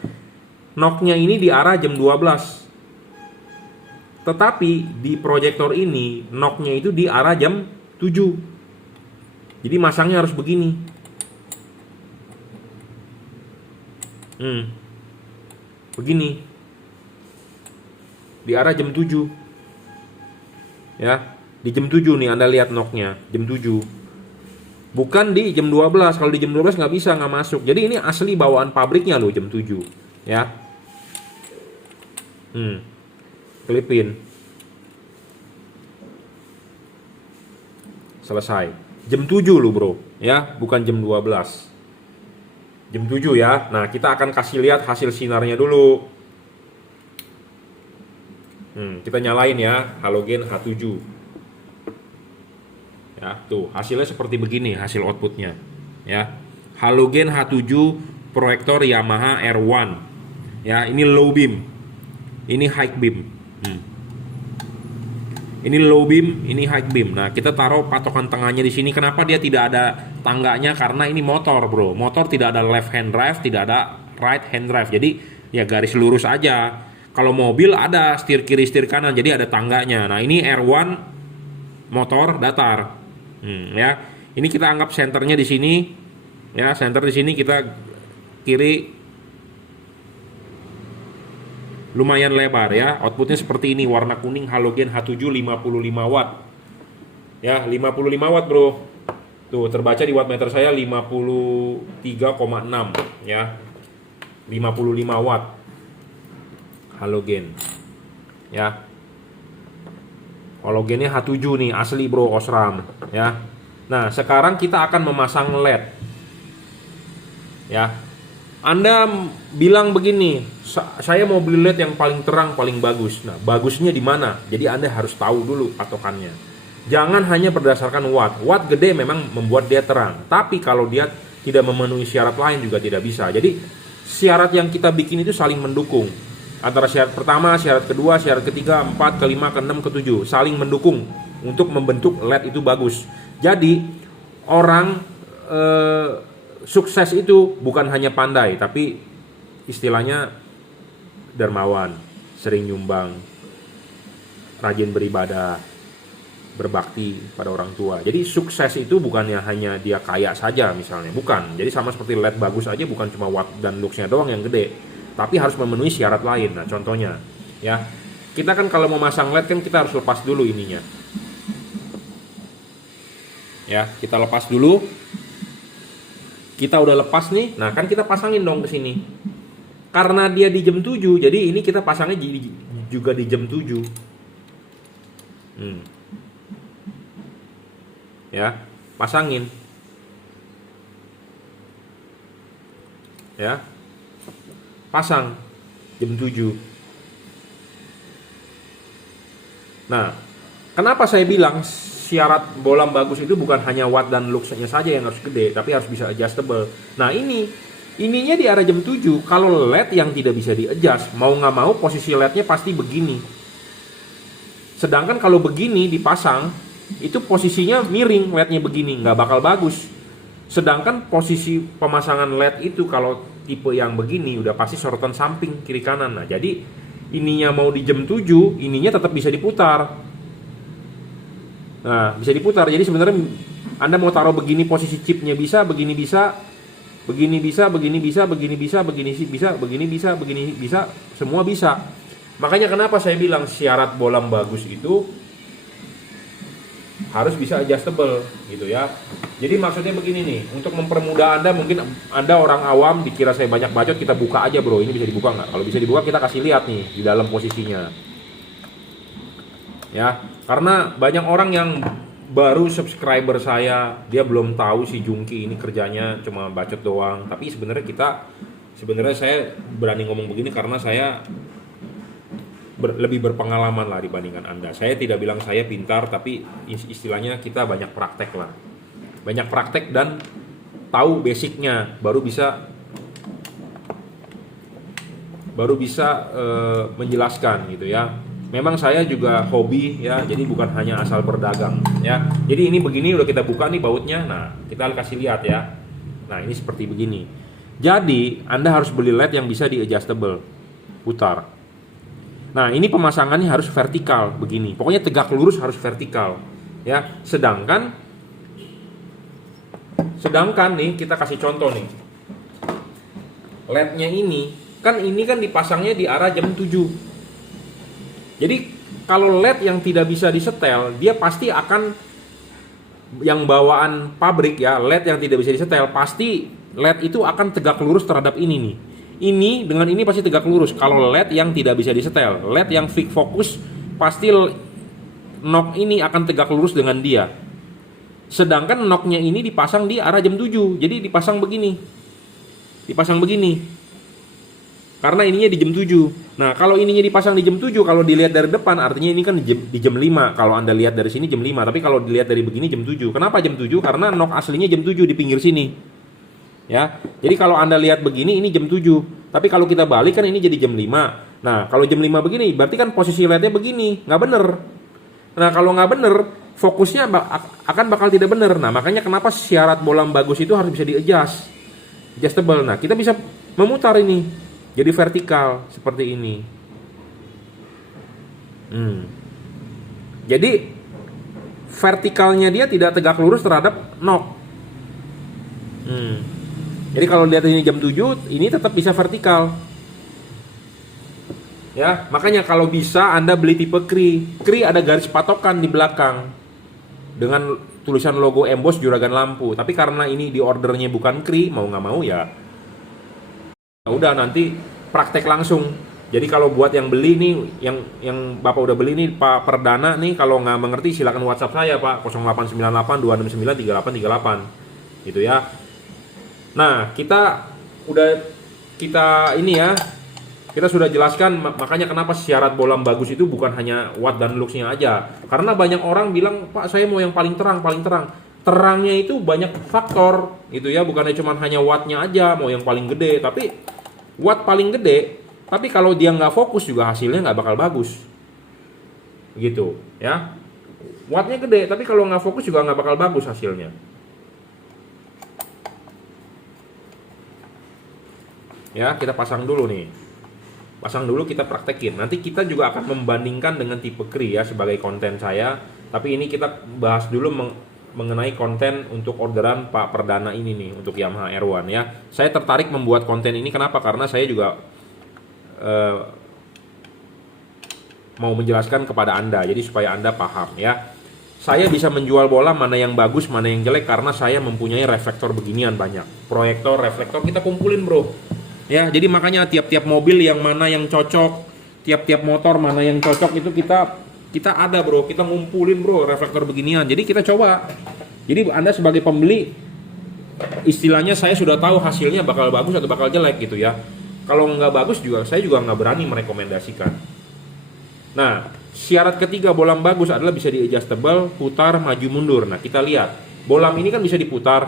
knocknya ini di arah jam 12. Tetapi di proyektor ini knocknya itu di arah jam 7. Jadi masangnya harus begini. Begini. Di arah jam 7. Ya, di jam 7 nih Anda lihat knocknya, jam 7. Bukan di jam 12. Kalau di jam 12 nggak bisa, nggak masuk. Jadi ini asli bawaan pabriknya loh jam 7. Ya. Kelipin. Selesai. Jam 7 lu bro, ya, bukan jam 12. Jam 7 ya. Nah, kita akan kasih lihat hasil sinarnya dulu. Kita nyalain ya, halogen H7. Ya, tuh, hasilnya seperti begini hasil outputnya. Ya. Halogen H7 proyektor Yamaha R1. Ya, ini low beam. Ini high beam. Ini low beam, ini high beam. Nah, kita taruh patokan tengahnya di sini. Kenapa dia tidak ada tangganya? Karena ini motor, bro. Motor tidak ada left hand drive, tidak ada right hand drive. Jadi ya garis lurus aja. Kalau mobil ada setir kiri, setir kanan. Jadi ada tangganya. Nah, ini R1 motor datar. Ya. Ini kita anggap senternya di sini. Ya, center di sini kita kiri lumayan lebar ya. Outputnya seperti ini, warna kuning, halogen H7 55 watt. Ya, 55 watt, bro. Tuh, terbaca di wattmeter saya 53,6 ya. 55 watt. Halogen. Ya. Halogennya H7 nih, asli bro, Osram ya. Nah, sekarang kita akan memasang LED. Ya. Anda bilang begini, saya mau beli LED yang paling terang, paling bagus. Nah, bagusnya di mana? Jadi Anda harus tahu dulu patokannya. Jangan hanya berdasarkan watt. Watt gede memang membuat dia terang. Tapi kalau dia tidak memenuhi syarat lain juga tidak bisa. Jadi syarat yang kita bikin itu saling mendukung. Antara syarat pertama, syarat kedua, syarat ketiga, empat, kelima, keenam, ketujuh, saling mendukung untuk membentuk LED itu bagus. Jadi orang sukses itu bukan hanya pandai, tapi istilahnya dermawan, sering nyumbang, rajin beribadah, berbakti pada orang tua. Jadi sukses itu bukannya hanya dia kaya saja misalnya, bukan. Jadi sama seperti LED bagus aja bukan cuma watt dan lux-nya doang yang gede, tapi harus memenuhi syarat lain. Nah, contohnya ya, kita kan kalau mau masang LED kan kita harus lepas dulu ininya. Ya, kita lepas dulu. Kita udah lepas nih. Nah, kan kita pasangin dong ke sini. Karena dia di jam 7, jadi ini kita pasangnya juga di jam 7. Ya, pasangin. Ya. Pasang jam 7. Nah, kenapa saya bilang syarat bolam bagus itu bukan hanya watt dan lux-nya saja yang harus gede, tapi harus bisa adjustable. Nah, ininya di arah jam 7. Kalau LED yang tidak bisa di-adjust, mau nggak mau posisi LED-nya pasti begini. Sedangkan kalau begini dipasang, itu posisinya miring, LED-nya begini, nggak bakal bagus. Sedangkan posisi pemasangan LED itu kalau tipe yang begini udah pasti sorotan samping kiri kanan. Nah, jadi ininya mau di jam 7, ininya tetap bisa diputar. Nah, bisa diputar. Jadi sebenarnya Anda mau taruh begini posisi chipnya bisa, begini bisa, begini bisa, begini bisa, begini bisa, begini bisa, begini bisa, begini bisa, semua bisa. Makanya kenapa saya bilang syarat bolam bagus itu harus bisa adjustable gitu ya. Jadi maksudnya begini nih, untuk mempermudah Anda, mungkin Anda orang awam dikira saya banyak bacot, kita buka aja bro, ini bisa dibuka nggak? Kalau bisa dibuka kita kasih lihat nih di dalam posisinya. Ya, karena banyak orang yang baru subscriber saya, dia belum tahu si Jungki ini kerjanya cuma bacot doang. Tapi sebenarnya saya berani ngomong begini karena saya lebih berpengalaman lah dibandingkan Anda. Saya tidak bilang saya pintar, tapi istilahnya kita banyak praktek lah. Banyak praktek dan tahu basicnya, baru bisa menjelaskan gitu ya. Memang saya juga hobi ya, jadi bukan hanya asal berdagang ya. Jadi ini begini udah kita buka nih bautnya. Nah, kita kasih lihat ya. Nah, ini seperti begini. Jadi, Anda harus beli LED yang bisa di adjustable, putar. Nah, ini pemasangannya harus vertikal begini. Pokoknya tegak lurus harus vertikal ya. Sedangkan nih kita kasih contoh nih. LED-nya ini kan dipasangnya di arah jam 7. Jadi kalau LED yang tidak bisa disetel, dia pasti akan yang bawaan pabrik ya, LED yang tidak bisa disetel, pasti LED itu akan tegak lurus terhadap ini nih. Ini dengan ini pasti tegak lurus. Kalau LED yang tidak bisa disetel, LED yang fix fokus pasti knock ini akan tegak lurus dengan dia. Sedangkan knocknya ini dipasang di arah jam 7. Jadi dipasang begini. Karena ininya di jam 7. Nah, kalau ininya dipasang di jam 7, kalau dilihat dari depan artinya ini kan di jam 5. Kalau Anda lihat dari sini jam 5, tapi kalau dilihat dari begini jam 7. Kenapa jam 7? Karena knock aslinya jam 7 di pinggir sini. Ya. Jadi kalau Anda lihat begini ini jam 7. Tapi kalau kita balik kan ini jadi jam 5. Nah, kalau jam 5 begini berarti kan posisi LED-nya begini, nggak bener. Nah, kalau nggak bener, fokusnya akan bakal tidak bener. Nah, makanya kenapa syarat bolam bagus itu harus bisa adjustable. Nah, kita bisa memutar ini jadi vertikal seperti ini. Jadi vertikalnya dia tidak tegak lurus terhadap knock. Jadi kalau lihat ini jam 7, ini tetap bisa vertikal. Ya, makanya kalau bisa Anda beli tipe Cree. Cree ada garis patokan di belakang dengan tulisan logo emboss juragan lampu. Tapi karena ini di ordernya bukan Cree, mau nggak mau ya udah nanti praktek langsung. Jadi kalau buat yang beli nih, yang Bapak udah beli nih Pak Perdana nih, kalau nggak mengerti silakan WhatsApp saya Pak 0898 269 3838 gitu ya. Nah, kita sudah jelaskan makanya kenapa syarat bolam bagus itu bukan hanya watt dan luxnya aja. Karena banyak orang bilang, "Pak, saya mau yang paling terang." Terangnya itu banyak faktor gitu ya, bukannya cuma hanya wattnya aja, mau yang paling gede, tapi watt paling gede, tapi kalau dia nggak fokus juga hasilnya nggak bakal bagus. Gitu ya. Wattnya gede, tapi kalau nggak fokus juga nggak bakal bagus hasilnya. Ya, kita pasang dulu nih. Pasang dulu, kita praktekin. Nanti kita juga akan membandingkan dengan tipe Kri ya sebagai konten saya. Tapi ini kita bahas dulu mengenai konten untuk orderan Pak Perdana ini nih, untuk Yamaha R1 ya. Saya tertarik membuat konten ini kenapa? Karena saya juga mau menjelaskan kepada Anda, jadi supaya Anda paham ya. Saya bisa menjual bola mana yang bagus, mana yang jelek karena saya mempunyai reflektor beginian banyak. Proyektor, reflektor kita kumpulin, bro. Ya, jadi makanya tiap-tiap mobil yang mana yang cocok, tiap-tiap motor mana yang cocok itu kita ada, bro. Kita ngumpulin, bro, reflektor beginian. Jadi kita coba. Jadi Anda sebagai pembeli, istilahnya saya sudah tahu hasilnya bakal bagus atau bakal jelek gitu ya. Kalau nggak bagus juga, saya juga nggak berani merekomendasikan. Nah, syarat ketiga bolam bagus adalah bisa di-adjustable, putar, maju, mundur. Nah, kita lihat. Bolam ini kan bisa diputar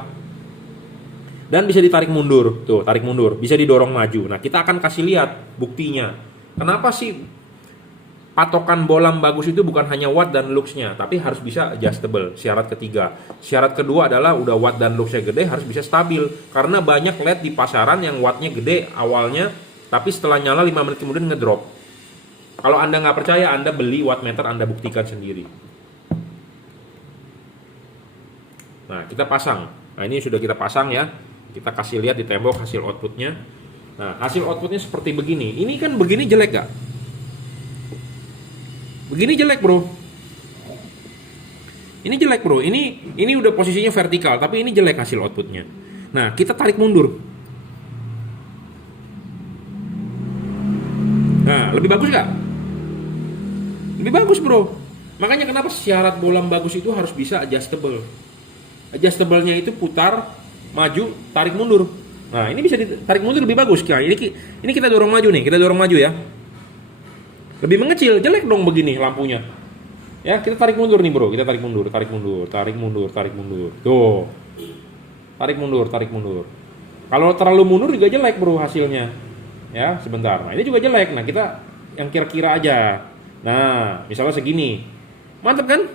dan bisa ditarik mundur. Tuh, tarik mundur. Bisa didorong maju. Nah, kita akan kasih lihat buktinya. Kenapa sih patokan bolam bagus itu bukan hanya watt dan lux-nya, tapi harus bisa adjustable. Syarat ketiga. Syarat kedua adalah udah watt dan lux-nya gede, harus bisa stabil. Karena banyak LED di pasaran yang wattnya gede awalnya, tapi setelah nyala 5 menit kemudian ngedrop. Kalau Anda nggak percaya, Anda beli wattmeter, Anda buktikan sendiri. Nah, kita pasang. Nah, ini sudah kita pasang ya. Kita kasih lihat di tembok hasil outputnya. Nah, hasil outputnya seperti begini. Ini kan begini jelek gak? Begini jelek, bro. Ini jelek, bro. Ini udah posisinya vertikal, tapi ini jelek hasil outputnya. Nah, kita tarik mundur. Nah, lebih bagus gak? Lebih bagus, bro. Makanya kenapa syarat bolam bagus itu harus bisa adjustable. Adjustable-nya itu putar, maju, tarik mundur. Nah, ini bisa ditarik mundur lebih bagus. Nah, ini kita dorong maju nih, kita dorong maju ya. Lebih mengecil, jelek dong begini lampunya. Ya, kita tarik mundur nih, bro. Kita tarik mundur, tarik mundur, tarik mundur, tarik mundur. Tuh. Tarik mundur, tarik mundur. Kalau terlalu mundur juga jelek, bro, hasilnya. Ya, sebentar. Nah, ini juga jelek. Nah, kita yang kira-kira aja. Nah, misalnya segini. Mantap kan?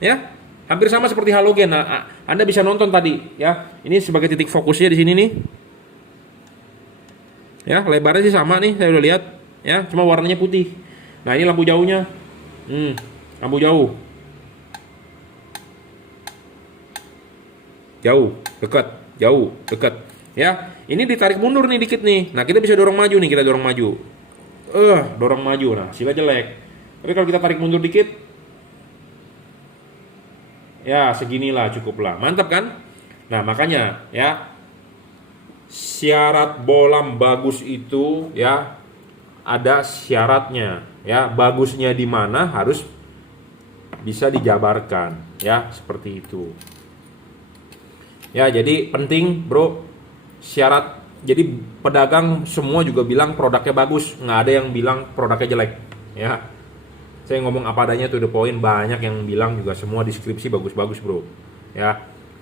Ya. Hampir sama seperti halogen. Nah, Anda bisa nonton tadi ya. Ini sebagai titik fokusnya di sini nih. Ya, lebarnya sih sama nih, saya udah lihat ya, cuma warnanya putih. Nah, ini lampu jauhnya. Lampu jauh. Jauh, dekat, jauh, dekat. Ya, ini ditarik mundur nih dikit nih. Nah, kita bisa dorong maju nih, kita dorong maju. Dorong maju. Nah, hasilnya jelek. Tapi kalau kita tarik mundur dikit, ya seginilah cukuplah. Mantap kan? Nah, makanya ya, syarat bolam bagus itu ya ada syaratnya ya. Bagusnya di mana harus bisa dijabarkan ya, seperti itu. Ya, jadi penting, bro, syarat. Jadi pedagang semua juga bilang produknya bagus, nggak ada yang bilang produknya jelek ya. Saya ngomong apa adanya, to the point. Banyak yang bilang juga semua deskripsi bagus-bagus, bro ya.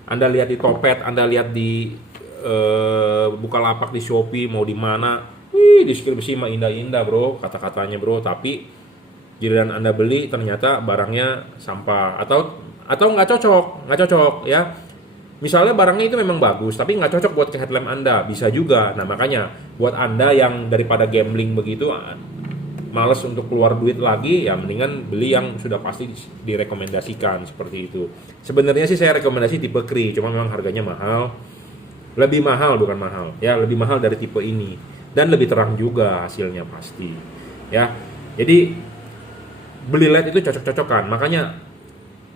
Anda lihat di Topet, Anda lihat di Bukalapak, di Shopee, mau di mana, deskripsi mah indah-indah, bro, kata-katanya, bro. Tapi giliran Anda beli ternyata barangnya sampah atau nggak cocok ya. Misalnya barangnya itu memang bagus, tapi nggak cocok buat ke headlamp Anda, bisa juga. Nah, makanya buat Anda yang daripada gambling begitu, males untuk keluar duit lagi, ya mendingan beli yang sudah pasti direkomendasikan, seperti itu. Sebenarnya sih saya rekomendasi tipe Kri, cuma memang harganya mahal. Lebih mahal, bukan mahal. Ya, lebih mahal dari tipe ini. Dan lebih terang juga hasilnya pasti. Ya, jadi beli LED itu cocok-cocokan. Makanya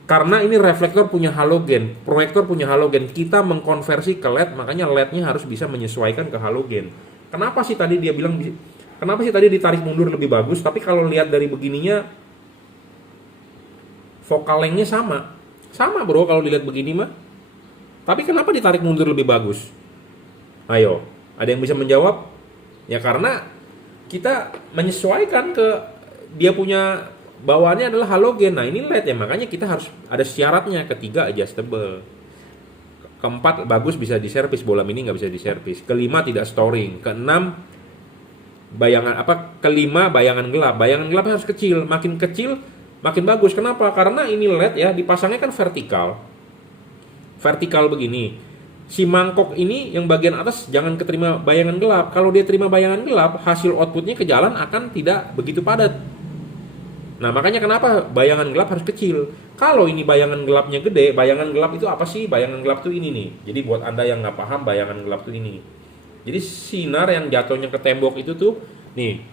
karena ini reflektor punya halogen, proyektor punya halogen, kita mengkonversi ke LED, makanya LED-nya harus bisa menyesuaikan ke halogen. Kenapa sih tadi dia bilang, kenapa sih tadi ditarik mundur lebih bagus, tapi kalau lihat dari begininya, focal length-nya sama, bro, kalau dilihat begini mah. Tapi kenapa ditarik mundur lebih bagus? Ayo, ada yang bisa menjawab? Ya karena kita menyesuaikan ke dia punya bawaannya adalah halogen. Nah, ini LED ya, makanya kita harus ada syaratnya. Ketiga, adjustable. Keempat, bagus bisa diservis. Bolam ini nggak bisa diservis. Kelima, tidak storing. Keenam, bayangan apa kelima bayangan gelap. Bayangan gelapnya harus kecil makin bagus. Kenapa? Karena ini LED ya dipasangnya kan vertikal begini. Si mangkok ini yang bagian atas jangan keterima bayangan gelap. Kalau dia terima bayangan gelap, hasil outputnya ke jalan akan tidak begitu padat. Nah, makanya kenapa bayangan gelap harus kecil. Kalau ini bayangan gelapnya gede, bayangan gelap itu apa sih? Bayangan gelap itu ini nih. Jadi buat Anda yang nggak paham, bayangan gelap itu ini. Jadi sinar yang jatuhnya ke tembok itu tuh, nih.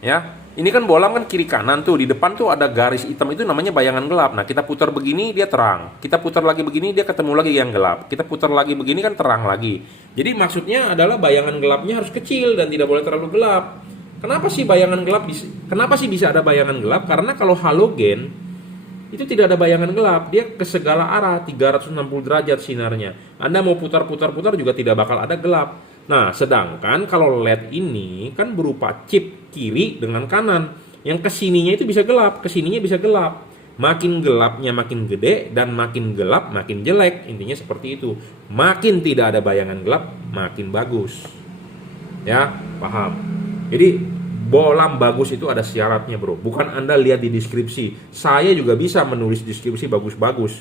Ya, ini kan bolam kan kiri kanan tuh. Di depan tuh ada garis hitam itu namanya bayangan gelap. Nah, kita putar begini dia terang. Kita putar lagi begini dia ketemu lagi yang gelap. Kita putar lagi begini kan terang lagi. Jadi maksudnya adalah bayangan gelapnya harus kecil dan tidak boleh terlalu gelap. Kenapa sih bisa ada bayangan gelap? Karena kalau halogen itu tidak ada bayangan gelap, dia ke segala arah 360 derajat sinarnya. Anda mau putar-putar juga tidak bakal ada gelap. Nah, sedangkan kalau LED ini kan berupa chip kiri dengan kanan. Yang kesininya itu bisa gelap, kesininya bisa gelap. Makin gelapnya makin gede dan makin gelap makin jelek. Intinya seperti itu. Makin tidak ada bayangan gelap, makin bagus. Ya, paham? Jadi bolam bagus itu ada syaratnya bro. Bukan Anda lihat di deskripsi. Saya juga bisa menulis deskripsi bagus-bagus.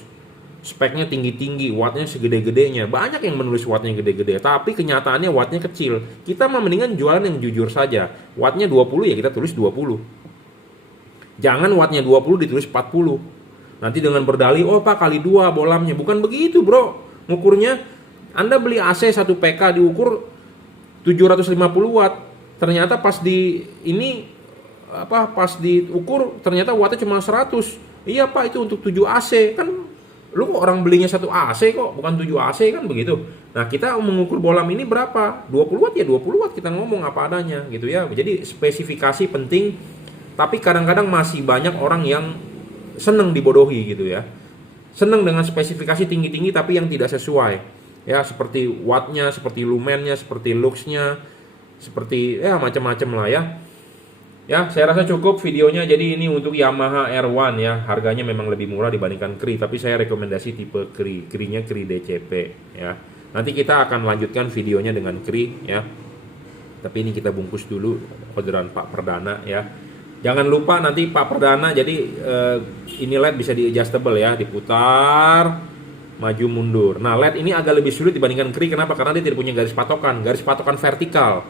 Speknya tinggi-tinggi, wattnya segede-gedenya. Banyak yang menulis wattnya gede-gede, tapi kenyataannya wattnya kecil. Kita mah mendingan jualan yang jujur saja. Wattnya 20 ya kita tulis 20. Jangan wattnya 20 ditulis 40. Nanti dengan berdalih, oh pak kali 2 bolamnya. Bukan begitu bro. Ngukurnya, Anda beli AC 1 PK diukur 750 watt. Ternyata pas diukur ternyata wattnya cuma 100. Iya pak, itu untuk 7 AC. Kan lu orang belinya 1 AC kok, bukan 7 AC kan begitu. Nah, kita mengukur bolam ini berapa? 20 watt ya 20 watt, kita ngomong apa adanya gitu ya. Jadi spesifikasi penting, tapi kadang-kadang masih banyak orang yang seneng dibodohi gitu ya. Seneng dengan spesifikasi tinggi-tinggi tapi yang tidak sesuai. Ya, seperti wattnya, seperti lumennya, seperti luxnya, seperti ya macam-macam lah ya. Ya, saya rasa cukup videonya. Jadi ini untuk Yamaha R1 ya. Harganya memang lebih murah dibandingkan Kri, tapi saya rekomendasi tipe Kri. Krinya Kri DCP ya. Nanti kita akan lanjutkan videonya dengan Kri ya. Tapi ini kita bungkus dulu orderan Pak Perdana ya. Jangan lupa nanti Pak Perdana, jadi ini LED bisa di adjustable ya, diputar maju mundur. Nah, LED ini agak lebih sulit dibandingkan Kri. Kenapa? Karena dia tidak punya garis patokan vertikal.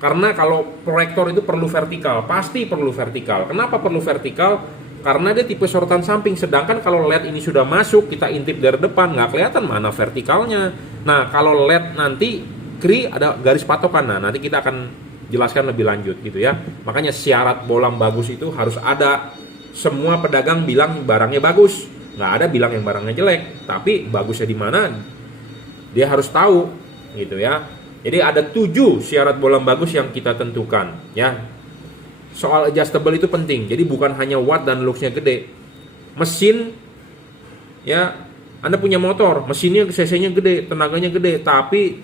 Karena kalau proyektor itu perlu vertikal, pasti perlu vertikal. Kenapa perlu vertikal? Karena dia tipe sorotan samping. Sedangkan kalau LED ini sudah masuk, kita intip dari depan, nggak kelihatan mana vertikalnya. Nah, kalau LED nanti Kri ada garis patokan. Nah, nanti kita akan jelaskan lebih lanjut gitu ya. Makanya syarat bolam bagus itu harus ada. Semua pedagang bilang barangnya bagus, nggak ada bilang yang barangnya jelek. Tapi bagusnya di mana? Dia harus tahu gitu ya. Jadi ada 7 syarat bolam bagus yang kita tentukan ya. Soal adjustable itu penting. Jadi bukan hanya watt dan luxnya gede. Mesin ya, Anda punya motor, mesinnya cc-nya gede, tenaganya gede, tapi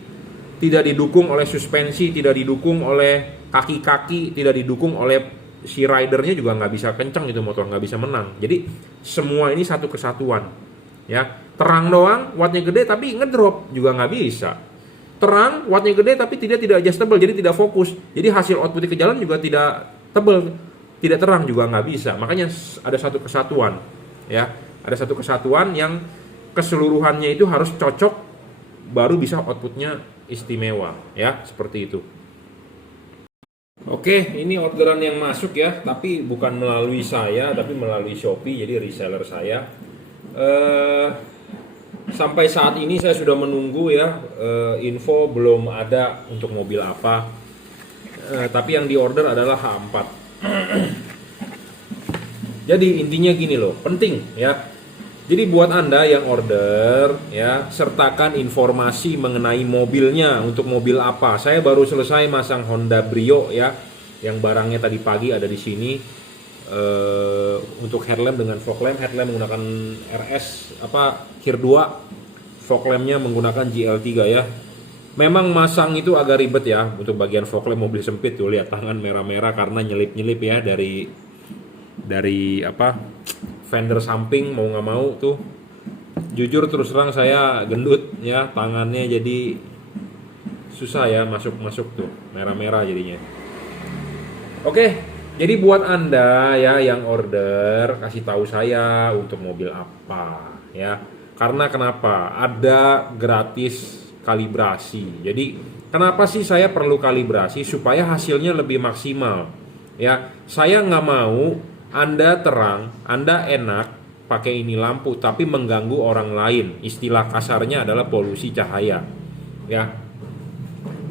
tidak didukung oleh suspensi, tidak didukung oleh kaki-kaki, tidak didukung oleh si ridernya juga nggak bisa kencang gitu motor, nggak bisa menang. Jadi semua ini satu kesatuan ya. Terang doang, wattnya gede tapi ngedrop juga nggak bisa. Terang, wattnya gede tapi tidak adjustable, jadi tidak fokus. Jadi hasil outputnya ke jalan juga tidak tebal, tidak terang juga nggak bisa. Makanya ada satu kesatuan, ya. Ada satu kesatuan yang keseluruhannya itu harus cocok, baru bisa outputnya istimewa, ya, seperti itu. Oke, ini orderan yang masuk ya, tapi bukan melalui saya, tapi melalui Shopee, jadi reseller saya. Sampai saat ini saya sudah menunggu ya, info belum ada untuk mobil apa, tapi yang diorder adalah H4. Jadi intinya gini loh, penting ya. Jadi buat Anda yang order ya, sertakan informasi mengenai mobilnya, untuk mobil apa. Saya baru selesai masang Honda Brio ya, yang barangnya tadi pagi ada di sini. Untuk headlamp dengan fog lamp, headlamp menggunakan RS Kir 2, fog lampnya menggunakan GL3 ya. Memang masang itu agak ribet ya untuk bagian fog lamp mobil sempit. Tuh lihat tangan merah-merah karena nyelip-nyelip ya dari fender samping, mau nggak mau tuh. Jujur terus terang saya gendut ya, tangannya jadi susah ya masuk tuh, merah-merah jadinya. Oke, jadi buat Anda ya yang order, kasih tahu saya untuk mobil apa ya. Karena kenapa? Ada gratis kalibrasi. Jadi kenapa sih saya perlu kalibrasi supaya hasilnya lebih maksimal? Ya, saya nggak mau Anda terang, Anda enak pakai ini lampu tapi mengganggu orang lain. Istilah kasarnya adalah polusi cahaya. Ya,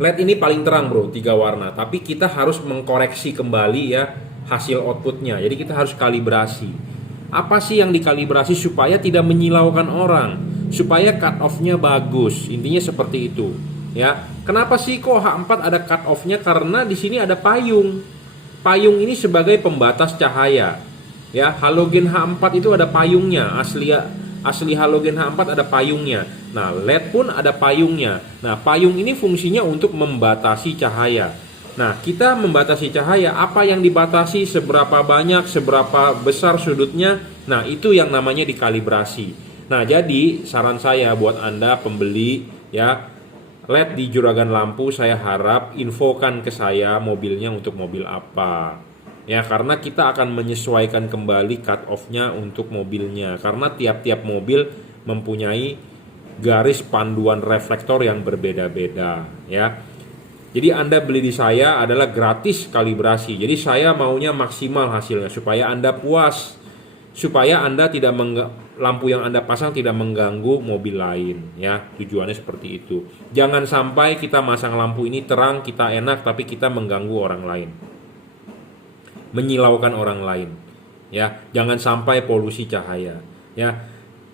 LED ini paling terang bro, 3 warna. Tapi kita harus mengkoreksi kembali ya hasil outputnya. Jadi kita harus kalibrasi. Apa sih yang dikalibrasi supaya tidak menyilaukan orang, supaya cut off-nya bagus. Intinya seperti itu. Ya, kenapa sih kok H4 ada cut off-nya? Karena di sini ada payung. Payung ini sebagai pembatas cahaya. Ya, halogen H4 itu ada payungnya. Asli halogen H4 ada payungnya. Nah, LED pun ada payungnya. Nah, payung ini fungsinya untuk membatasi cahaya. Nah, kita membatasi cahaya, apa yang dibatasi, seberapa banyak, seberapa besar sudutnya. Nah, itu yang namanya dikalibrasi. Nah, jadi saran saya buat Anda pembeli ya, LED di juragan lampu, saya harap infokan ke saya mobilnya untuk mobil apa. Ya, karena kita akan menyesuaikan kembali cut off-nya untuk mobilnya. Karena tiap-tiap mobil mempunyai garis panduan reflektor yang berbeda-beda ya. Jadi Anda beli di saya adalah gratis kalibrasi. Jadi saya maunya maksimal hasilnya supaya Anda puas. Supaya Anda tidak lampu yang Anda pasang tidak mengganggu mobil lain ya. Tujuannya seperti itu. Jangan sampai kita masang lampu ini terang, kita enak tapi kita mengganggu orang lain, menyilaukan orang lain ya. Jangan sampai polusi cahaya ya.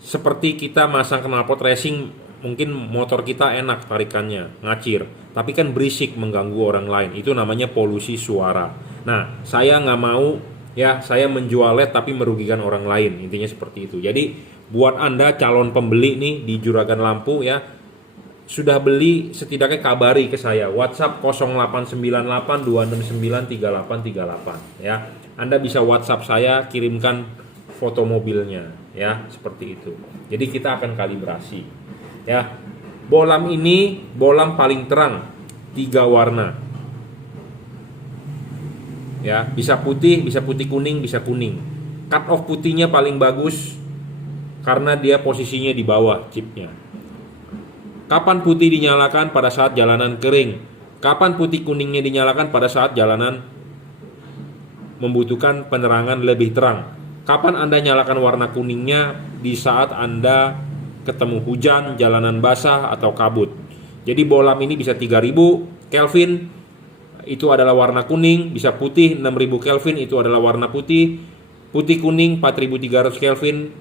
Seperti kita masang knalpot racing, mungkin motor kita enak tarikannya, ngacir, tapi kan berisik mengganggu orang lain, itu namanya polusi suara. Nah, saya nggak mau ya, saya menjual LED tapi merugikan orang lain, intinya seperti itu. Jadi buat Anda calon pembeli nih di juragan lampu ya, sudah beli setidaknya kabari ke saya, WhatsApp 089826938838 ya. Anda bisa WhatsApp saya, kirimkan foto mobilnya ya, seperti itu. Jadi kita akan kalibrasi ya. Bolam ini bolam paling terang, 3 warna ya, bisa putih kuning, bisa kuning. Cut off putihnya paling bagus karena dia posisinya di bawah chipnya. Kapan putih dinyalakan? Pada saat jalanan kering. Kapan putih kuningnya dinyalakan? Pada saat jalanan membutuhkan penerangan lebih terang. Kapan Anda nyalakan warna kuningnya? Di saat Anda ketemu hujan, jalanan basah atau kabut. Jadi bolam ini bisa 3000 Kelvin, itu adalah warna kuning. Bisa putih 6000 Kelvin, itu adalah warna putih. Putih kuning 4300 Kelvin,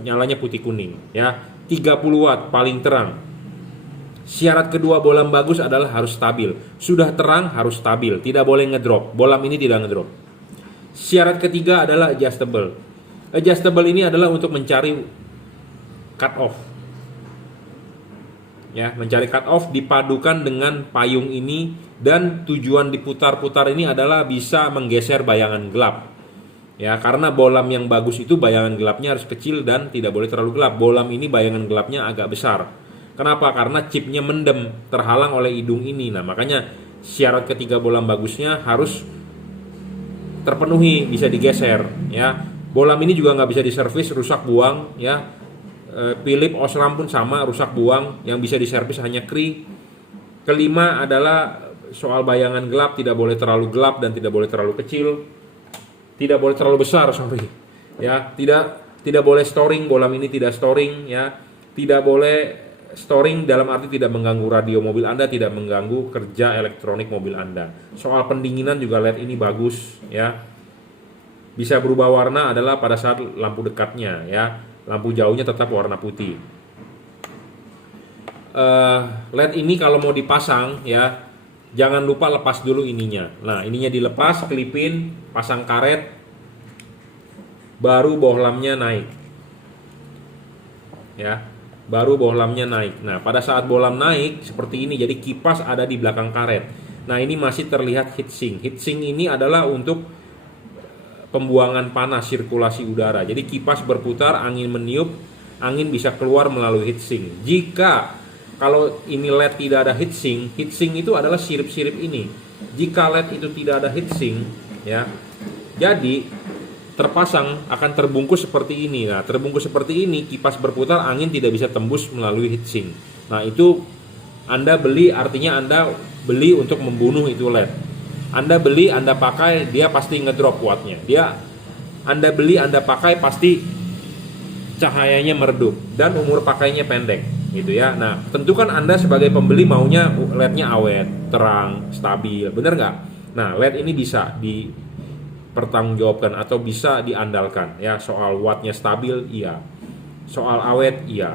nyalanya putih kuning ya. 30 watt paling terang. Syarat kedua bolam bagus adalah harus stabil. Sudah terang harus stabil, tidak boleh ngedrop. Bolam ini tidak ngedrop. Syarat ketiga adalah adjustable. Adjustable ini adalah untuk mencari cut off. Ya, mencari cut off dipadukan dengan payung ini, dan tujuan diputar-putar ini adalah bisa menggeser bayangan gelap. Ya, karena bolam yang bagus itu bayangan gelapnya harus kecil dan tidak boleh terlalu gelap. Bolam ini bayangan gelapnya agak besar. Kenapa? Karena chipnya mendem, terhalang oleh hidung ini. Nah, makanya syarat ketiga bolam bagusnya harus terpenuhi, bisa digeser. Ya, bolam ini juga nggak bisa diservis, rusak buang. Ya, Philip Osram pun sama, rusak buang. Yang bisa diservis hanya Kri. Kelima adalah soal bayangan gelap, tidak boleh terlalu gelap dan tidak boleh terlalu kecil. Tidak boleh terlalu besar, sorry. Ya, tidak boleh storing, bolam ini tidak storing ya. Tidak boleh storing dalam arti tidak mengganggu radio mobil Anda, tidak mengganggu kerja elektronik mobil Anda. Soal pendinginan juga LED ini bagus ya. Bisa berubah warna adalah pada saat lampu dekatnya ya. Lampu jauhnya tetap warna putih. LED ini kalau mau dipasang ya, jangan lupa lepas dulu ininya. Nah, ininya dilepas, kelipin, pasang karet, baru bohlamnya naik. Ya, baru bohlamnya naik. Nah, pada saat bohlam naik seperti ini, jadi kipas ada di belakang karet. Nah, ini masih terlihat heatsink. Heatsink ini adalah untuk pembuangan panas, sirkulasi udara. Jadi kipas berputar, angin meniup, angin bisa keluar melalui heatsink. Jika kalau ini LED tidak ada heatsink, heatsink itu adalah sirip-sirip ini. Jika LED itu tidak ada heatsink, ya, jadi terpasang akan terbungkus seperti ini. Nah, terbungkus seperti ini, kipas berputar, angin tidak bisa tembus melalui heatsink. Nah, itu Anda beli, artinya Anda beli untuk membunuh itu LED. Anda beli, Anda pakai, dia pasti ngedrop wattnya. Anda beli, Anda pakai, pasti cahayanya meredup dan umur pakainya pendek, gitu ya. Nah, tentu kan Anda sebagai pembeli maunya LED-nya awet, terang, stabil, bener nggak? Nah, LED ini bisa dipertanggungjawabkan atau bisa diandalkan, ya. Soal wattnya stabil, iya. Soal awet, iya.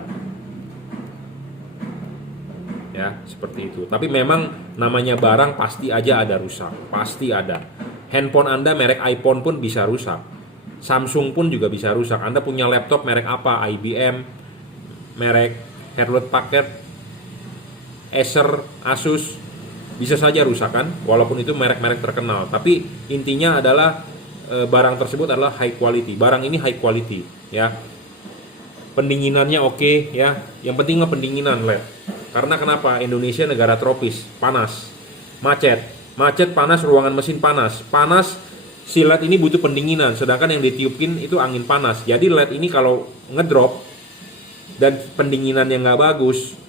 Ya, seperti itu. Tapi memang namanya barang pasti aja ada rusak, pasti ada. Handphone Anda merek iPhone pun bisa rusak. Samsung pun juga bisa rusak. Anda punya laptop merek apa? IBM, merek Hewlett Packard, Acer, Asus, bisa saja rusak kan, walaupun itu merek-merek terkenal. Tapi intinya adalah barang tersebut adalah high quality. Barang ini high quality, ya. Pendinginannya oke, ya. Yang penting pendinginan LED. Karena kenapa? Indonesia negara tropis, panas, macet, panas, ruangan mesin panas, si LED ini butuh pendinginan, sedangkan yang ditiupin itu angin panas. Jadi LED ini kalau ngedrop dan pendinginan yang nggak bagus,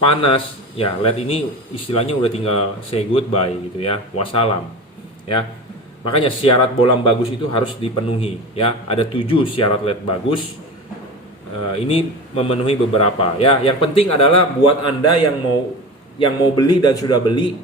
panas, ya LED ini istilahnya udah tinggal say goodbye gitu ya, wassalam, ya. Makanya syarat bolam bagus itu harus dipenuhi, ya. Ada 7 syarat LED bagus. Ini memenuhi beberapa, ya. Yang penting adalah buat Anda yang mau beli dan sudah beli,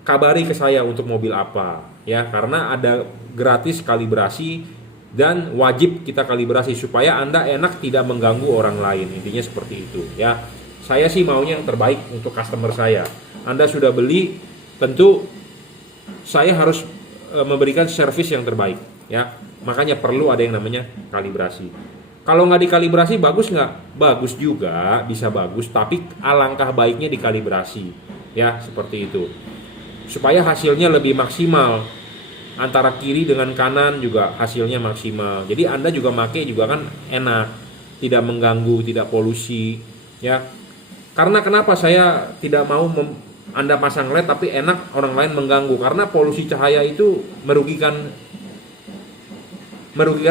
kabari ke saya untuk mobil apa, ya. Karena ada gratis kalibrasi dan wajib kita kalibrasi supaya Anda enak tidak mengganggu orang lain. Intinya seperti itu, ya. Saya sih maunya yang terbaik untuk customer saya. Anda sudah beli, tentu saya harus memberikan servis yang terbaik, ya. Makanya perlu ada yang namanya kalibrasi. Kalau nggak dikalibrasi bagus nggak? Bagus juga, bisa bagus, tapi alangkah baiknya dikalibrasi, ya, seperti itu. Supaya hasilnya lebih maksimal. Antara kiri dengan kanan juga hasilnya maksimal. Jadi Anda juga pakai juga kan enak, tidak mengganggu, tidak polusi, ya. Karena kenapa saya tidak mau Anda pasang LED tapi enak orang lain mengganggu? Karena polusi cahaya itu merugikan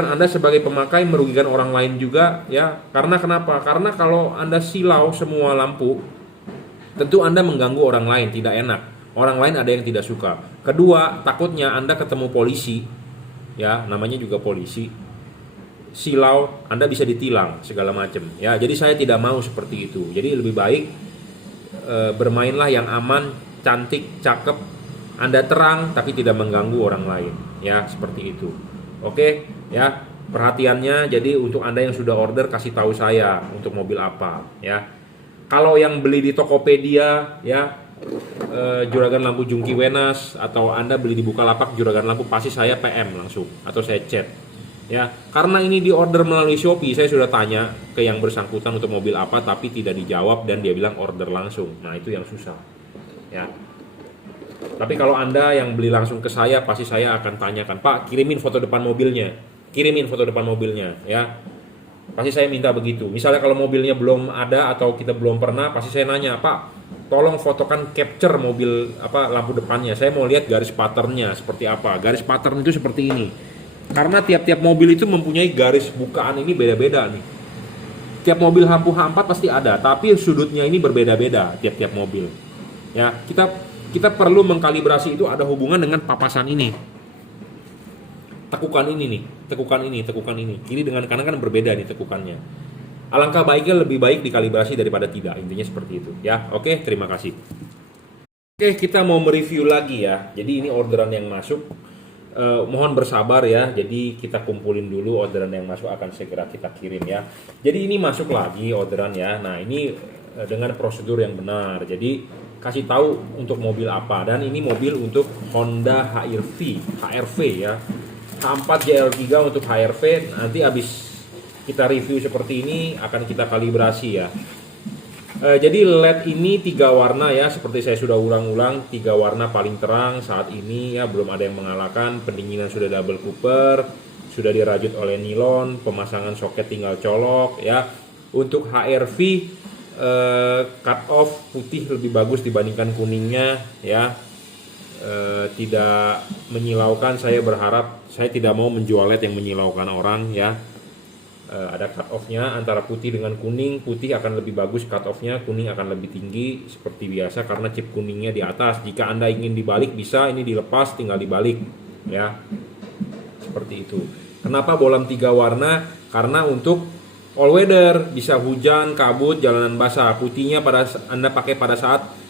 Anda sebagai pemakai, merugikan orang lain juga, ya. Karena kenapa? Karena kalau Anda silau semua lampu, tentu Anda mengganggu orang lain, tidak enak. Orang lain ada yang tidak suka. Kedua, takutnya Anda ketemu polisi, ya, namanya juga polisi. Silau, Anda bisa ditilang segala macam, ya. Jadi saya tidak mau seperti itu. Jadi lebih baik bermainlah yang aman, cantik, cakep. Anda terang tapi tidak mengganggu orang lain, ya, seperti itu. Oke, ya, perhatiannya. Jadi untuk Anda yang sudah order, kasih tahu saya untuk mobil apa, ya. Kalau yang beli di Tokopedia, ya, Juragan Lampu Jungki Wenas, atau Anda beli di Bukalapak Juragan Lampu, pasti saya PM langsung atau saya chat, ya. Karena ini di order melalui Shopee, saya sudah tanya ke yang bersangkutan untuk mobil apa, tapi tidak dijawab dan dia bilang order langsung. Nah, itu yang susah, ya. Tapi kalau Anda yang beli langsung ke saya, pasti saya akan tanyakan, Pak, kirimin foto depan mobilnya, ya. Pasti saya minta begitu. Misalnya kalau mobilnya belum ada atau kita belum pernah, pasti saya nanya, Pak, tolong fotokan capture mobil lampu depannya. Saya mau lihat garis patternnya seperti apa. Garis pattern itu seperti ini. Karena tiap-tiap mobil itu mempunyai garis bukaan ini beda-beda nih. Tiap mobil lampu H4 pasti ada, tapi sudutnya ini berbeda-beda tiap-tiap mobil. Ya, kita perlu mengkalibrasi itu ada hubungan dengan papasan ini. Tekukan ini. Kiri dengan kanan kan berbeda nih tekukannya. Alangkah baiknya lebih baik dikalibrasi daripada tidak. Intinya seperti itu, ya. Oke, terima kasih. Oke, kita mau mereview lagi ya. Jadi ini orderan yang masuk. Mohon bersabar ya. Jadi kita kumpulin dulu orderan yang masuk, akan segera kita kirim ya. Jadi ini masuk lagi orderan ya. Nah, ini dengan prosedur yang benar. Jadi kasih tahu untuk mobil apa, dan ini mobil untuk Honda HRV ya. H4 JL3 untuk HRV. Nanti habis kita review seperti ini akan kita kalibrasi ya. Jadi LED ini 3 warna ya, seperti saya sudah ulang-ulang, 3 warna paling terang saat ini ya, belum ada yang mengalahkan. Pendinginan sudah double cooper, sudah dirajut oleh nilon, pemasangan soket tinggal colok ya. Untuk HRV cut off putih lebih bagus dibandingkan kuningnya ya. Tidak menyilaukan, saya berharap, saya tidak mau menjual LED yang menyilaukan orang ya. Ada cut off-nya antara putih dengan kuning, putih akan lebih bagus cut off-nya, kuning akan lebih tinggi seperti biasa karena chip kuningnya di atas. Jika Anda ingin dibalik bisa, ini dilepas tinggal dibalik ya. Seperti itu. Kenapa bolam 3 warna? Karena untuk all weather, bisa hujan, kabut, jalanan basah. Putihnya Anda pakai pada saat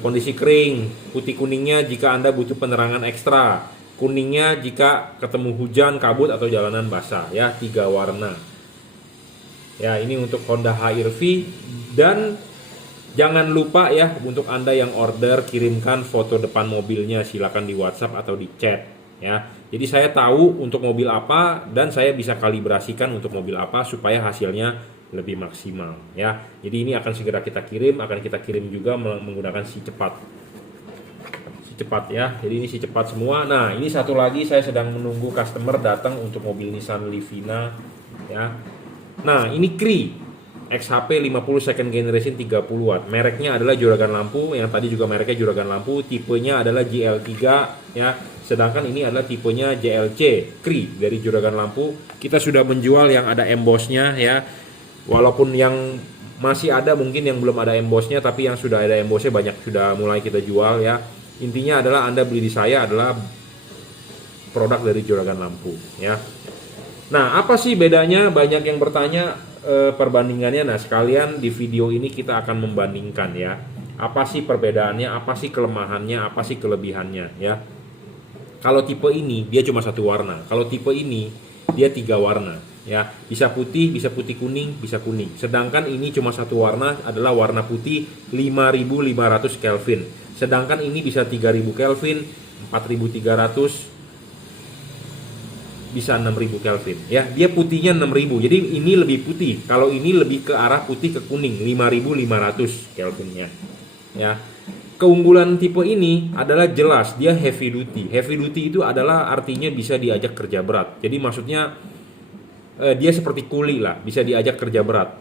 kondisi kering, putih kuningnya jika Anda butuh penerangan ekstra. Kuningnya jika ketemu hujan, kabut, atau jalanan basah ya, 3 warna. Ya, ini untuk Honda HR-V. Dan jangan lupa ya, untuk Anda yang order, kirimkan foto depan mobilnya, silakan di WhatsApp atau di chat ya. Jadi saya tahu untuk mobil apa dan saya bisa kalibrasikan untuk mobil apa supaya hasilnya lebih maksimal ya. Jadi ini akan segera kita kirim, akan kita kirim juga menggunakan si cepat ya. Jadi ini si cepat semua. Nah, ini satu lagi saya sedang menunggu customer datang untuk mobil Nissan Livina ya. Nah, ini Cree XHP 50 second generation 30 watt. Mereknya adalah juragan lampu, yang tadi juga mereknya juragan lampu, tipenya adalah JL3 ya. Sedangkan ini adalah tipenya JLC Cree dari juragan lampu. Kita sudah menjual yang ada embossnya ya. Walaupun yang masih ada mungkin yang belum ada embossnya, tapi yang sudah ada embossnya banyak sudah mulai kita jual ya. Intinya adalah Anda beli di saya adalah produk dari juragan lampu ya. Nah, apa sih bedanya? Banyak yang bertanya perbandingannya. Nah, sekalian di video ini kita akan membandingkan ya. Apa sih perbedaannya? Apa sih kelemahannya? Apa sih kelebihannya ya? Kalau tipe ini dia cuma satu warna. Kalau tipe ini dia 3 warna ya. Bisa putih kuning, bisa kuning. Sedangkan ini cuma satu warna, adalah warna putih 5500 Kelvin. Sedangkan ini bisa 3000 Kelvin, 4300, bisa 6000 Kelvin ya. Dia putihnya 6000. Jadi ini lebih putih. Kalau ini lebih ke arah putih ke kuning, 5500 Kelvinnya ya. Keunggulan tipe ini adalah jelas dia heavy duty. Heavy duty itu adalah artinya bisa diajak kerja berat. Jadi maksudnya dia seperti kuli lah, bisa diajak kerja berat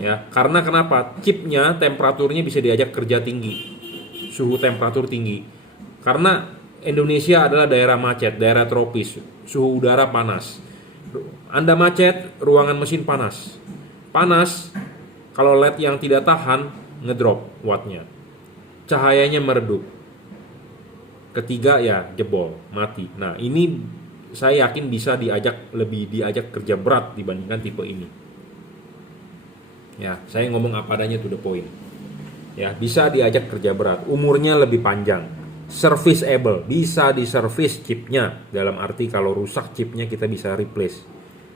ya. Karena kenapa? Chipnya temperaturnya bisa diajak kerja tinggi, suhu temperatur tinggi. Karena Indonesia adalah daerah macet, daerah tropis, suhu udara panas. Anda macet, ruangan mesin panas. Panas, kalau LED yang tidak tahan, ngedrop wattnya. Cahayanya meredup. Ketiga ya jebol, mati. Nah, ini saya yakin bisa lebih diajak kerja berat dibandingkan tipe ini. Ya, saya ngomong apa adanya to the point. Ya, bisa diajak kerja berat, umurnya lebih panjang, serviceable, bisa diservis chipnya, dalam arti kalau rusak chipnya kita bisa replace,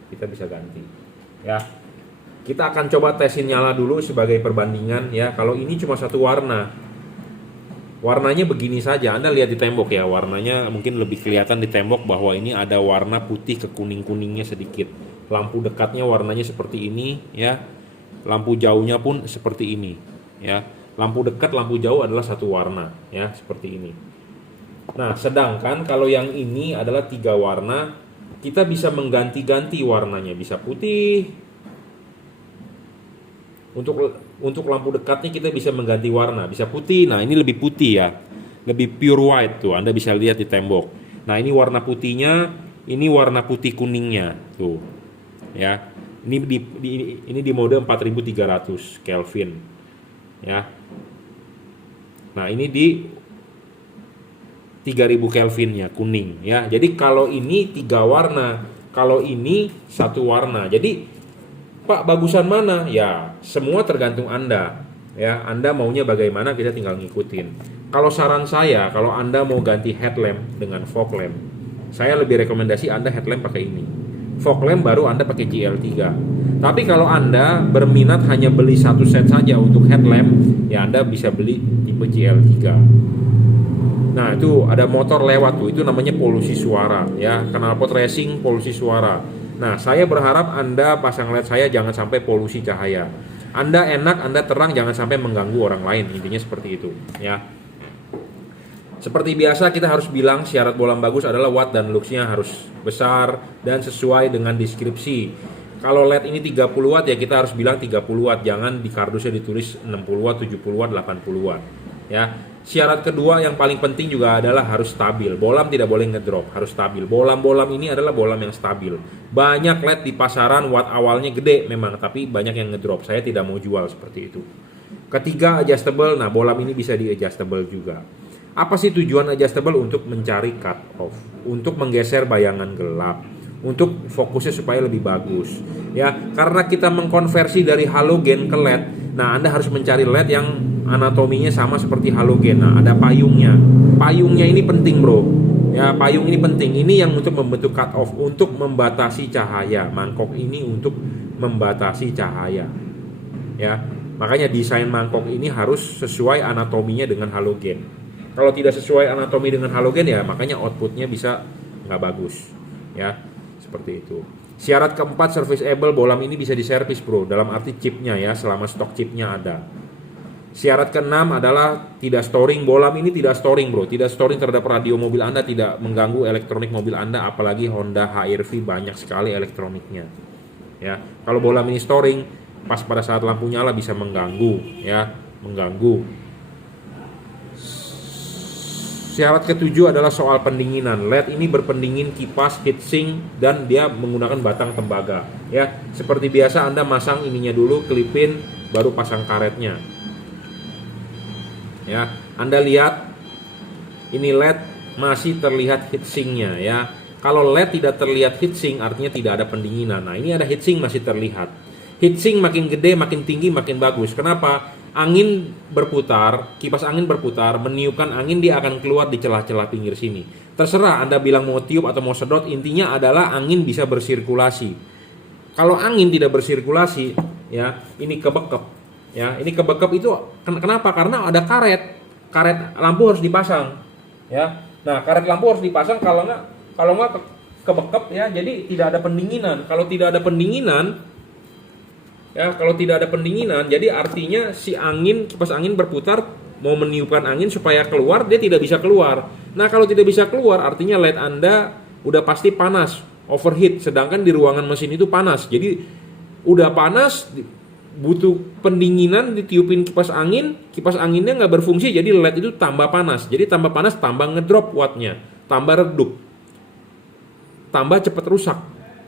kita bisa ganti ya. Kita akan coba tesin nyala dulu sebagai perbandingan ya. Kalau ini cuma satu warna, warnanya begini saja, Anda lihat di tembok ya, warnanya mungkin lebih kelihatan di tembok bahwa ini ada warna putih ke kuning-kuningnya sedikit. Lampu dekatnya warnanya seperti ini ya, lampu jauhnya pun seperti ini ya. Lampu dekat, lampu jauh adalah satu warna ya, seperti ini. Nah, sedangkan kalau yang ini adalah 3 warna, kita bisa mengganti-ganti warnanya, bisa putih. Untuk lampu dekatnya kita bisa mengganti warna, bisa putih. Nah, ini lebih putih ya, lebih pure white tuh, Anda bisa lihat di tembok. Nah, ini warna putihnya, ini warna putih kuningnya tuh ya. Ini di mode 4300 Kelvin ya. Nah, ini di 3000 Kelvinnya kuning ya. Jadi kalau ini 3 warna, kalau ini satu warna. Jadi Pak, bagusan mana? Ya, semua tergantung Anda ya. Anda maunya bagaimana, kita tinggal ngikutin. Kalau saran saya, kalau Anda mau ganti headlamp dengan fog lamp, saya lebih rekomendasi Anda headlamp pakai ini. Fog lamp baru Anda pakai GL3. Tapi kalau Anda berminat hanya beli satu set saja untuk headlamp, ya Anda bisa beli tipe GL3. Nah, itu ada motor lewat tuh, itu namanya polusi suara ya. Knalpot racing, polusi suara. Nah, saya berharap Anda pasang LED saya jangan sampai polusi cahaya. Anda enak, Anda terang, jangan sampai mengganggu orang lain. Intinya seperti itu ya. Seperti biasa kita harus bilang syarat bolam bagus adalah watt dan luxnya harus besar dan sesuai dengan deskripsi. Kalau LED ini 30 watt ya kita harus bilang 30 watt, jangan di kardusnya ditulis 60 watt, 70 watt, 80 watt. Ya. Syarat kedua yang paling penting juga adalah harus stabil. Bohlam tidak boleh ngedrop, harus stabil. Bohlam-bohlam ini adalah bohlam yang stabil. Banyak LED di pasaran watt awalnya gede memang, tapi banyak yang ngedrop. Saya tidak mau jual seperti itu. Ketiga, adjustable. Nah, bohlam ini bisa di adjustable juga. Apa sih tujuan adjustable? Untuk mencari cut off, untuk menggeser bayangan gelap, untuk fokusnya supaya lebih bagus. Ya, karena kita mengkonversi dari halogen ke LED. Nah, Anda harus mencari LED yang anatominya sama seperti halogen. Nah, ada payungnya. Payungnya ini penting, Bro. Ya, payung ini penting. Ini yang untuk membentuk cut off, untuk membatasi cahaya. Mangkok ini untuk membatasi cahaya. Ya, makanya desain mangkok ini harus sesuai anatominya dengan halogen. Kalau tidak sesuai anatomi dengan halogen ya makanya outputnya bisa nggak bagus. Ya, seperti itu. Syarat keempat, serviceable. Bohlam ini bisa diservis, Bro, dalam arti chipnya ya, selama stok chipnya ada. Syarat keenam adalah tidak storing. Bohlam ini tidak storing, Bro, tidak storing terhadap radio mobil Anda, tidak mengganggu elektronik mobil Anda, apalagi Honda HR-V banyak sekali elektroniknya. Ya, kalau bohlam ini storing, pas pada saat lampu nyala bisa mengganggu, ya, mengganggu. Syarat ketujuh adalah soal pendinginan. LED ini berpendingin kipas, heatsink, dan dia menggunakan batang tembaga. Ya, seperti biasa Anda masang ininya dulu, kelipin, baru pasang karetnya. Ya, Anda lihat ini LED masih terlihat heatsinknya ya. Kalau LED tidak terlihat heatsink artinya tidak ada pendinginan. Nah, ini ada heatsink masih terlihat. Heatsink makin gede, makin tinggi, makin bagus. Kenapa? Angin berputar, kipas angin berputar, meniupkan angin, dia akan keluar di celah-celah pinggir sini. Terserah Anda bilang mau tiup atau mau sedot, intinya adalah angin bisa bersirkulasi. Kalau angin tidak bersirkulasi, ya, ini kebekep. Ya, ini kebekep itu kenapa? Karena ada karet. Karet lampu harus dipasang. Ya. Nah, karet lampu harus dipasang, kalau nggak kebekep ya, jadi tidak ada pendinginan. Kalau tidak ada pendinginan, ya, kalau tidak ada pendinginan, jadi artinya si angin, kipas angin berputar mau meniupkan angin supaya keluar, dia tidak bisa keluar. Nah, kalau tidak bisa keluar, artinya LED Anda udah pasti panas, overheat. Sedangkan di ruangan mesin itu panas. Jadi udah panas, butuh pendinginan, ditiupin kipas anginnya nggak berfungsi, jadi LED itu tambah panas. Jadi tambah panas, tambah ngedrop wattnya, tambah redup, tambah cepat rusak.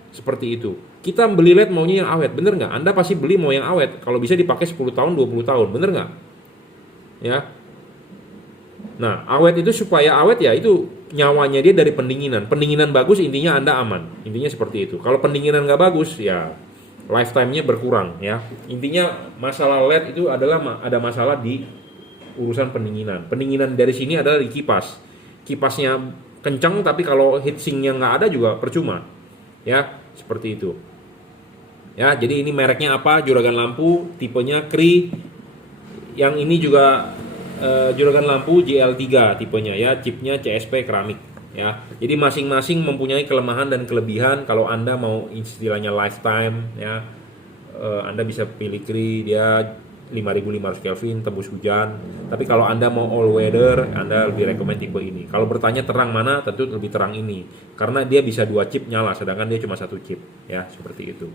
Seperti itu. Kita beli LED maunya yang awet, bener nggak? Anda pasti beli mau yang awet. Kalau bisa dipakai 10 tahun, 20 tahun, bener nggak? Ya. Nah, awet itu supaya awet ya itu nyawanya dia dari pendinginan. Pendinginan bagus, intinya Anda aman. Intinya seperti itu. Kalau pendinginan nggak bagus, ya lifetime-nya berkurang ya. Intinya masalah LED itu adalah ada masalah di urusan pendinginan. Pendinginan dari sini adalah di kipas. Kipasnya kencang, tapi kalau heatsinknya nggak ada juga percuma. Ya, seperti itu. Ya, jadi ini mereknya apa? Juragan lampu, tipenya Cree. Yang ini juga juragan lampu JL3 tipenya ya, chipnya CSP keramik ya. Jadi masing-masing mempunyai kelemahan dan kelebihan. Kalau Anda mau istilahnya lifetime ya, Anda bisa pilih Cree, dia 5500 Kelvin, tembus hujan. Tapi kalau Anda mau all weather, Anda lebih rekomend tipe ini. Kalau bertanya terang mana, tentu lebih terang ini. Karena dia bisa 2 chip nyala, sedangkan dia cuma 1 chip. Ya, seperti itu.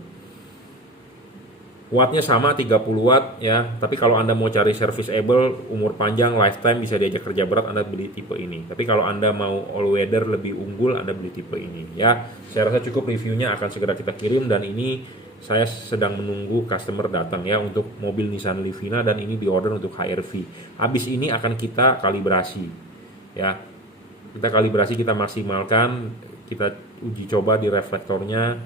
Wattnya sama 30 watt ya. Tapi kalau Anda mau cari serviceable, umur panjang, lifetime, bisa diajak kerja berat, Anda beli tipe ini. Tapi kalau Anda mau all weather lebih unggul, Anda beli tipe ini ya. Saya rasa cukup, reviewnya akan segera kita kirim, dan ini saya sedang menunggu customer datang ya untuk mobil Nissan Livina, dan ini diorder untuk HR-V. Habis ini akan kita kalibrasi ya. Kita kalibrasi, kita maksimalkan, kita uji coba di reflektornya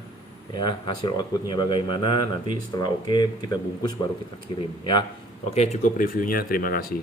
ya, hasil outputnya bagaimana. Nanti setelah oke, kita bungkus baru kita kirim ya. Oke, cukup reviewnya, terima kasih.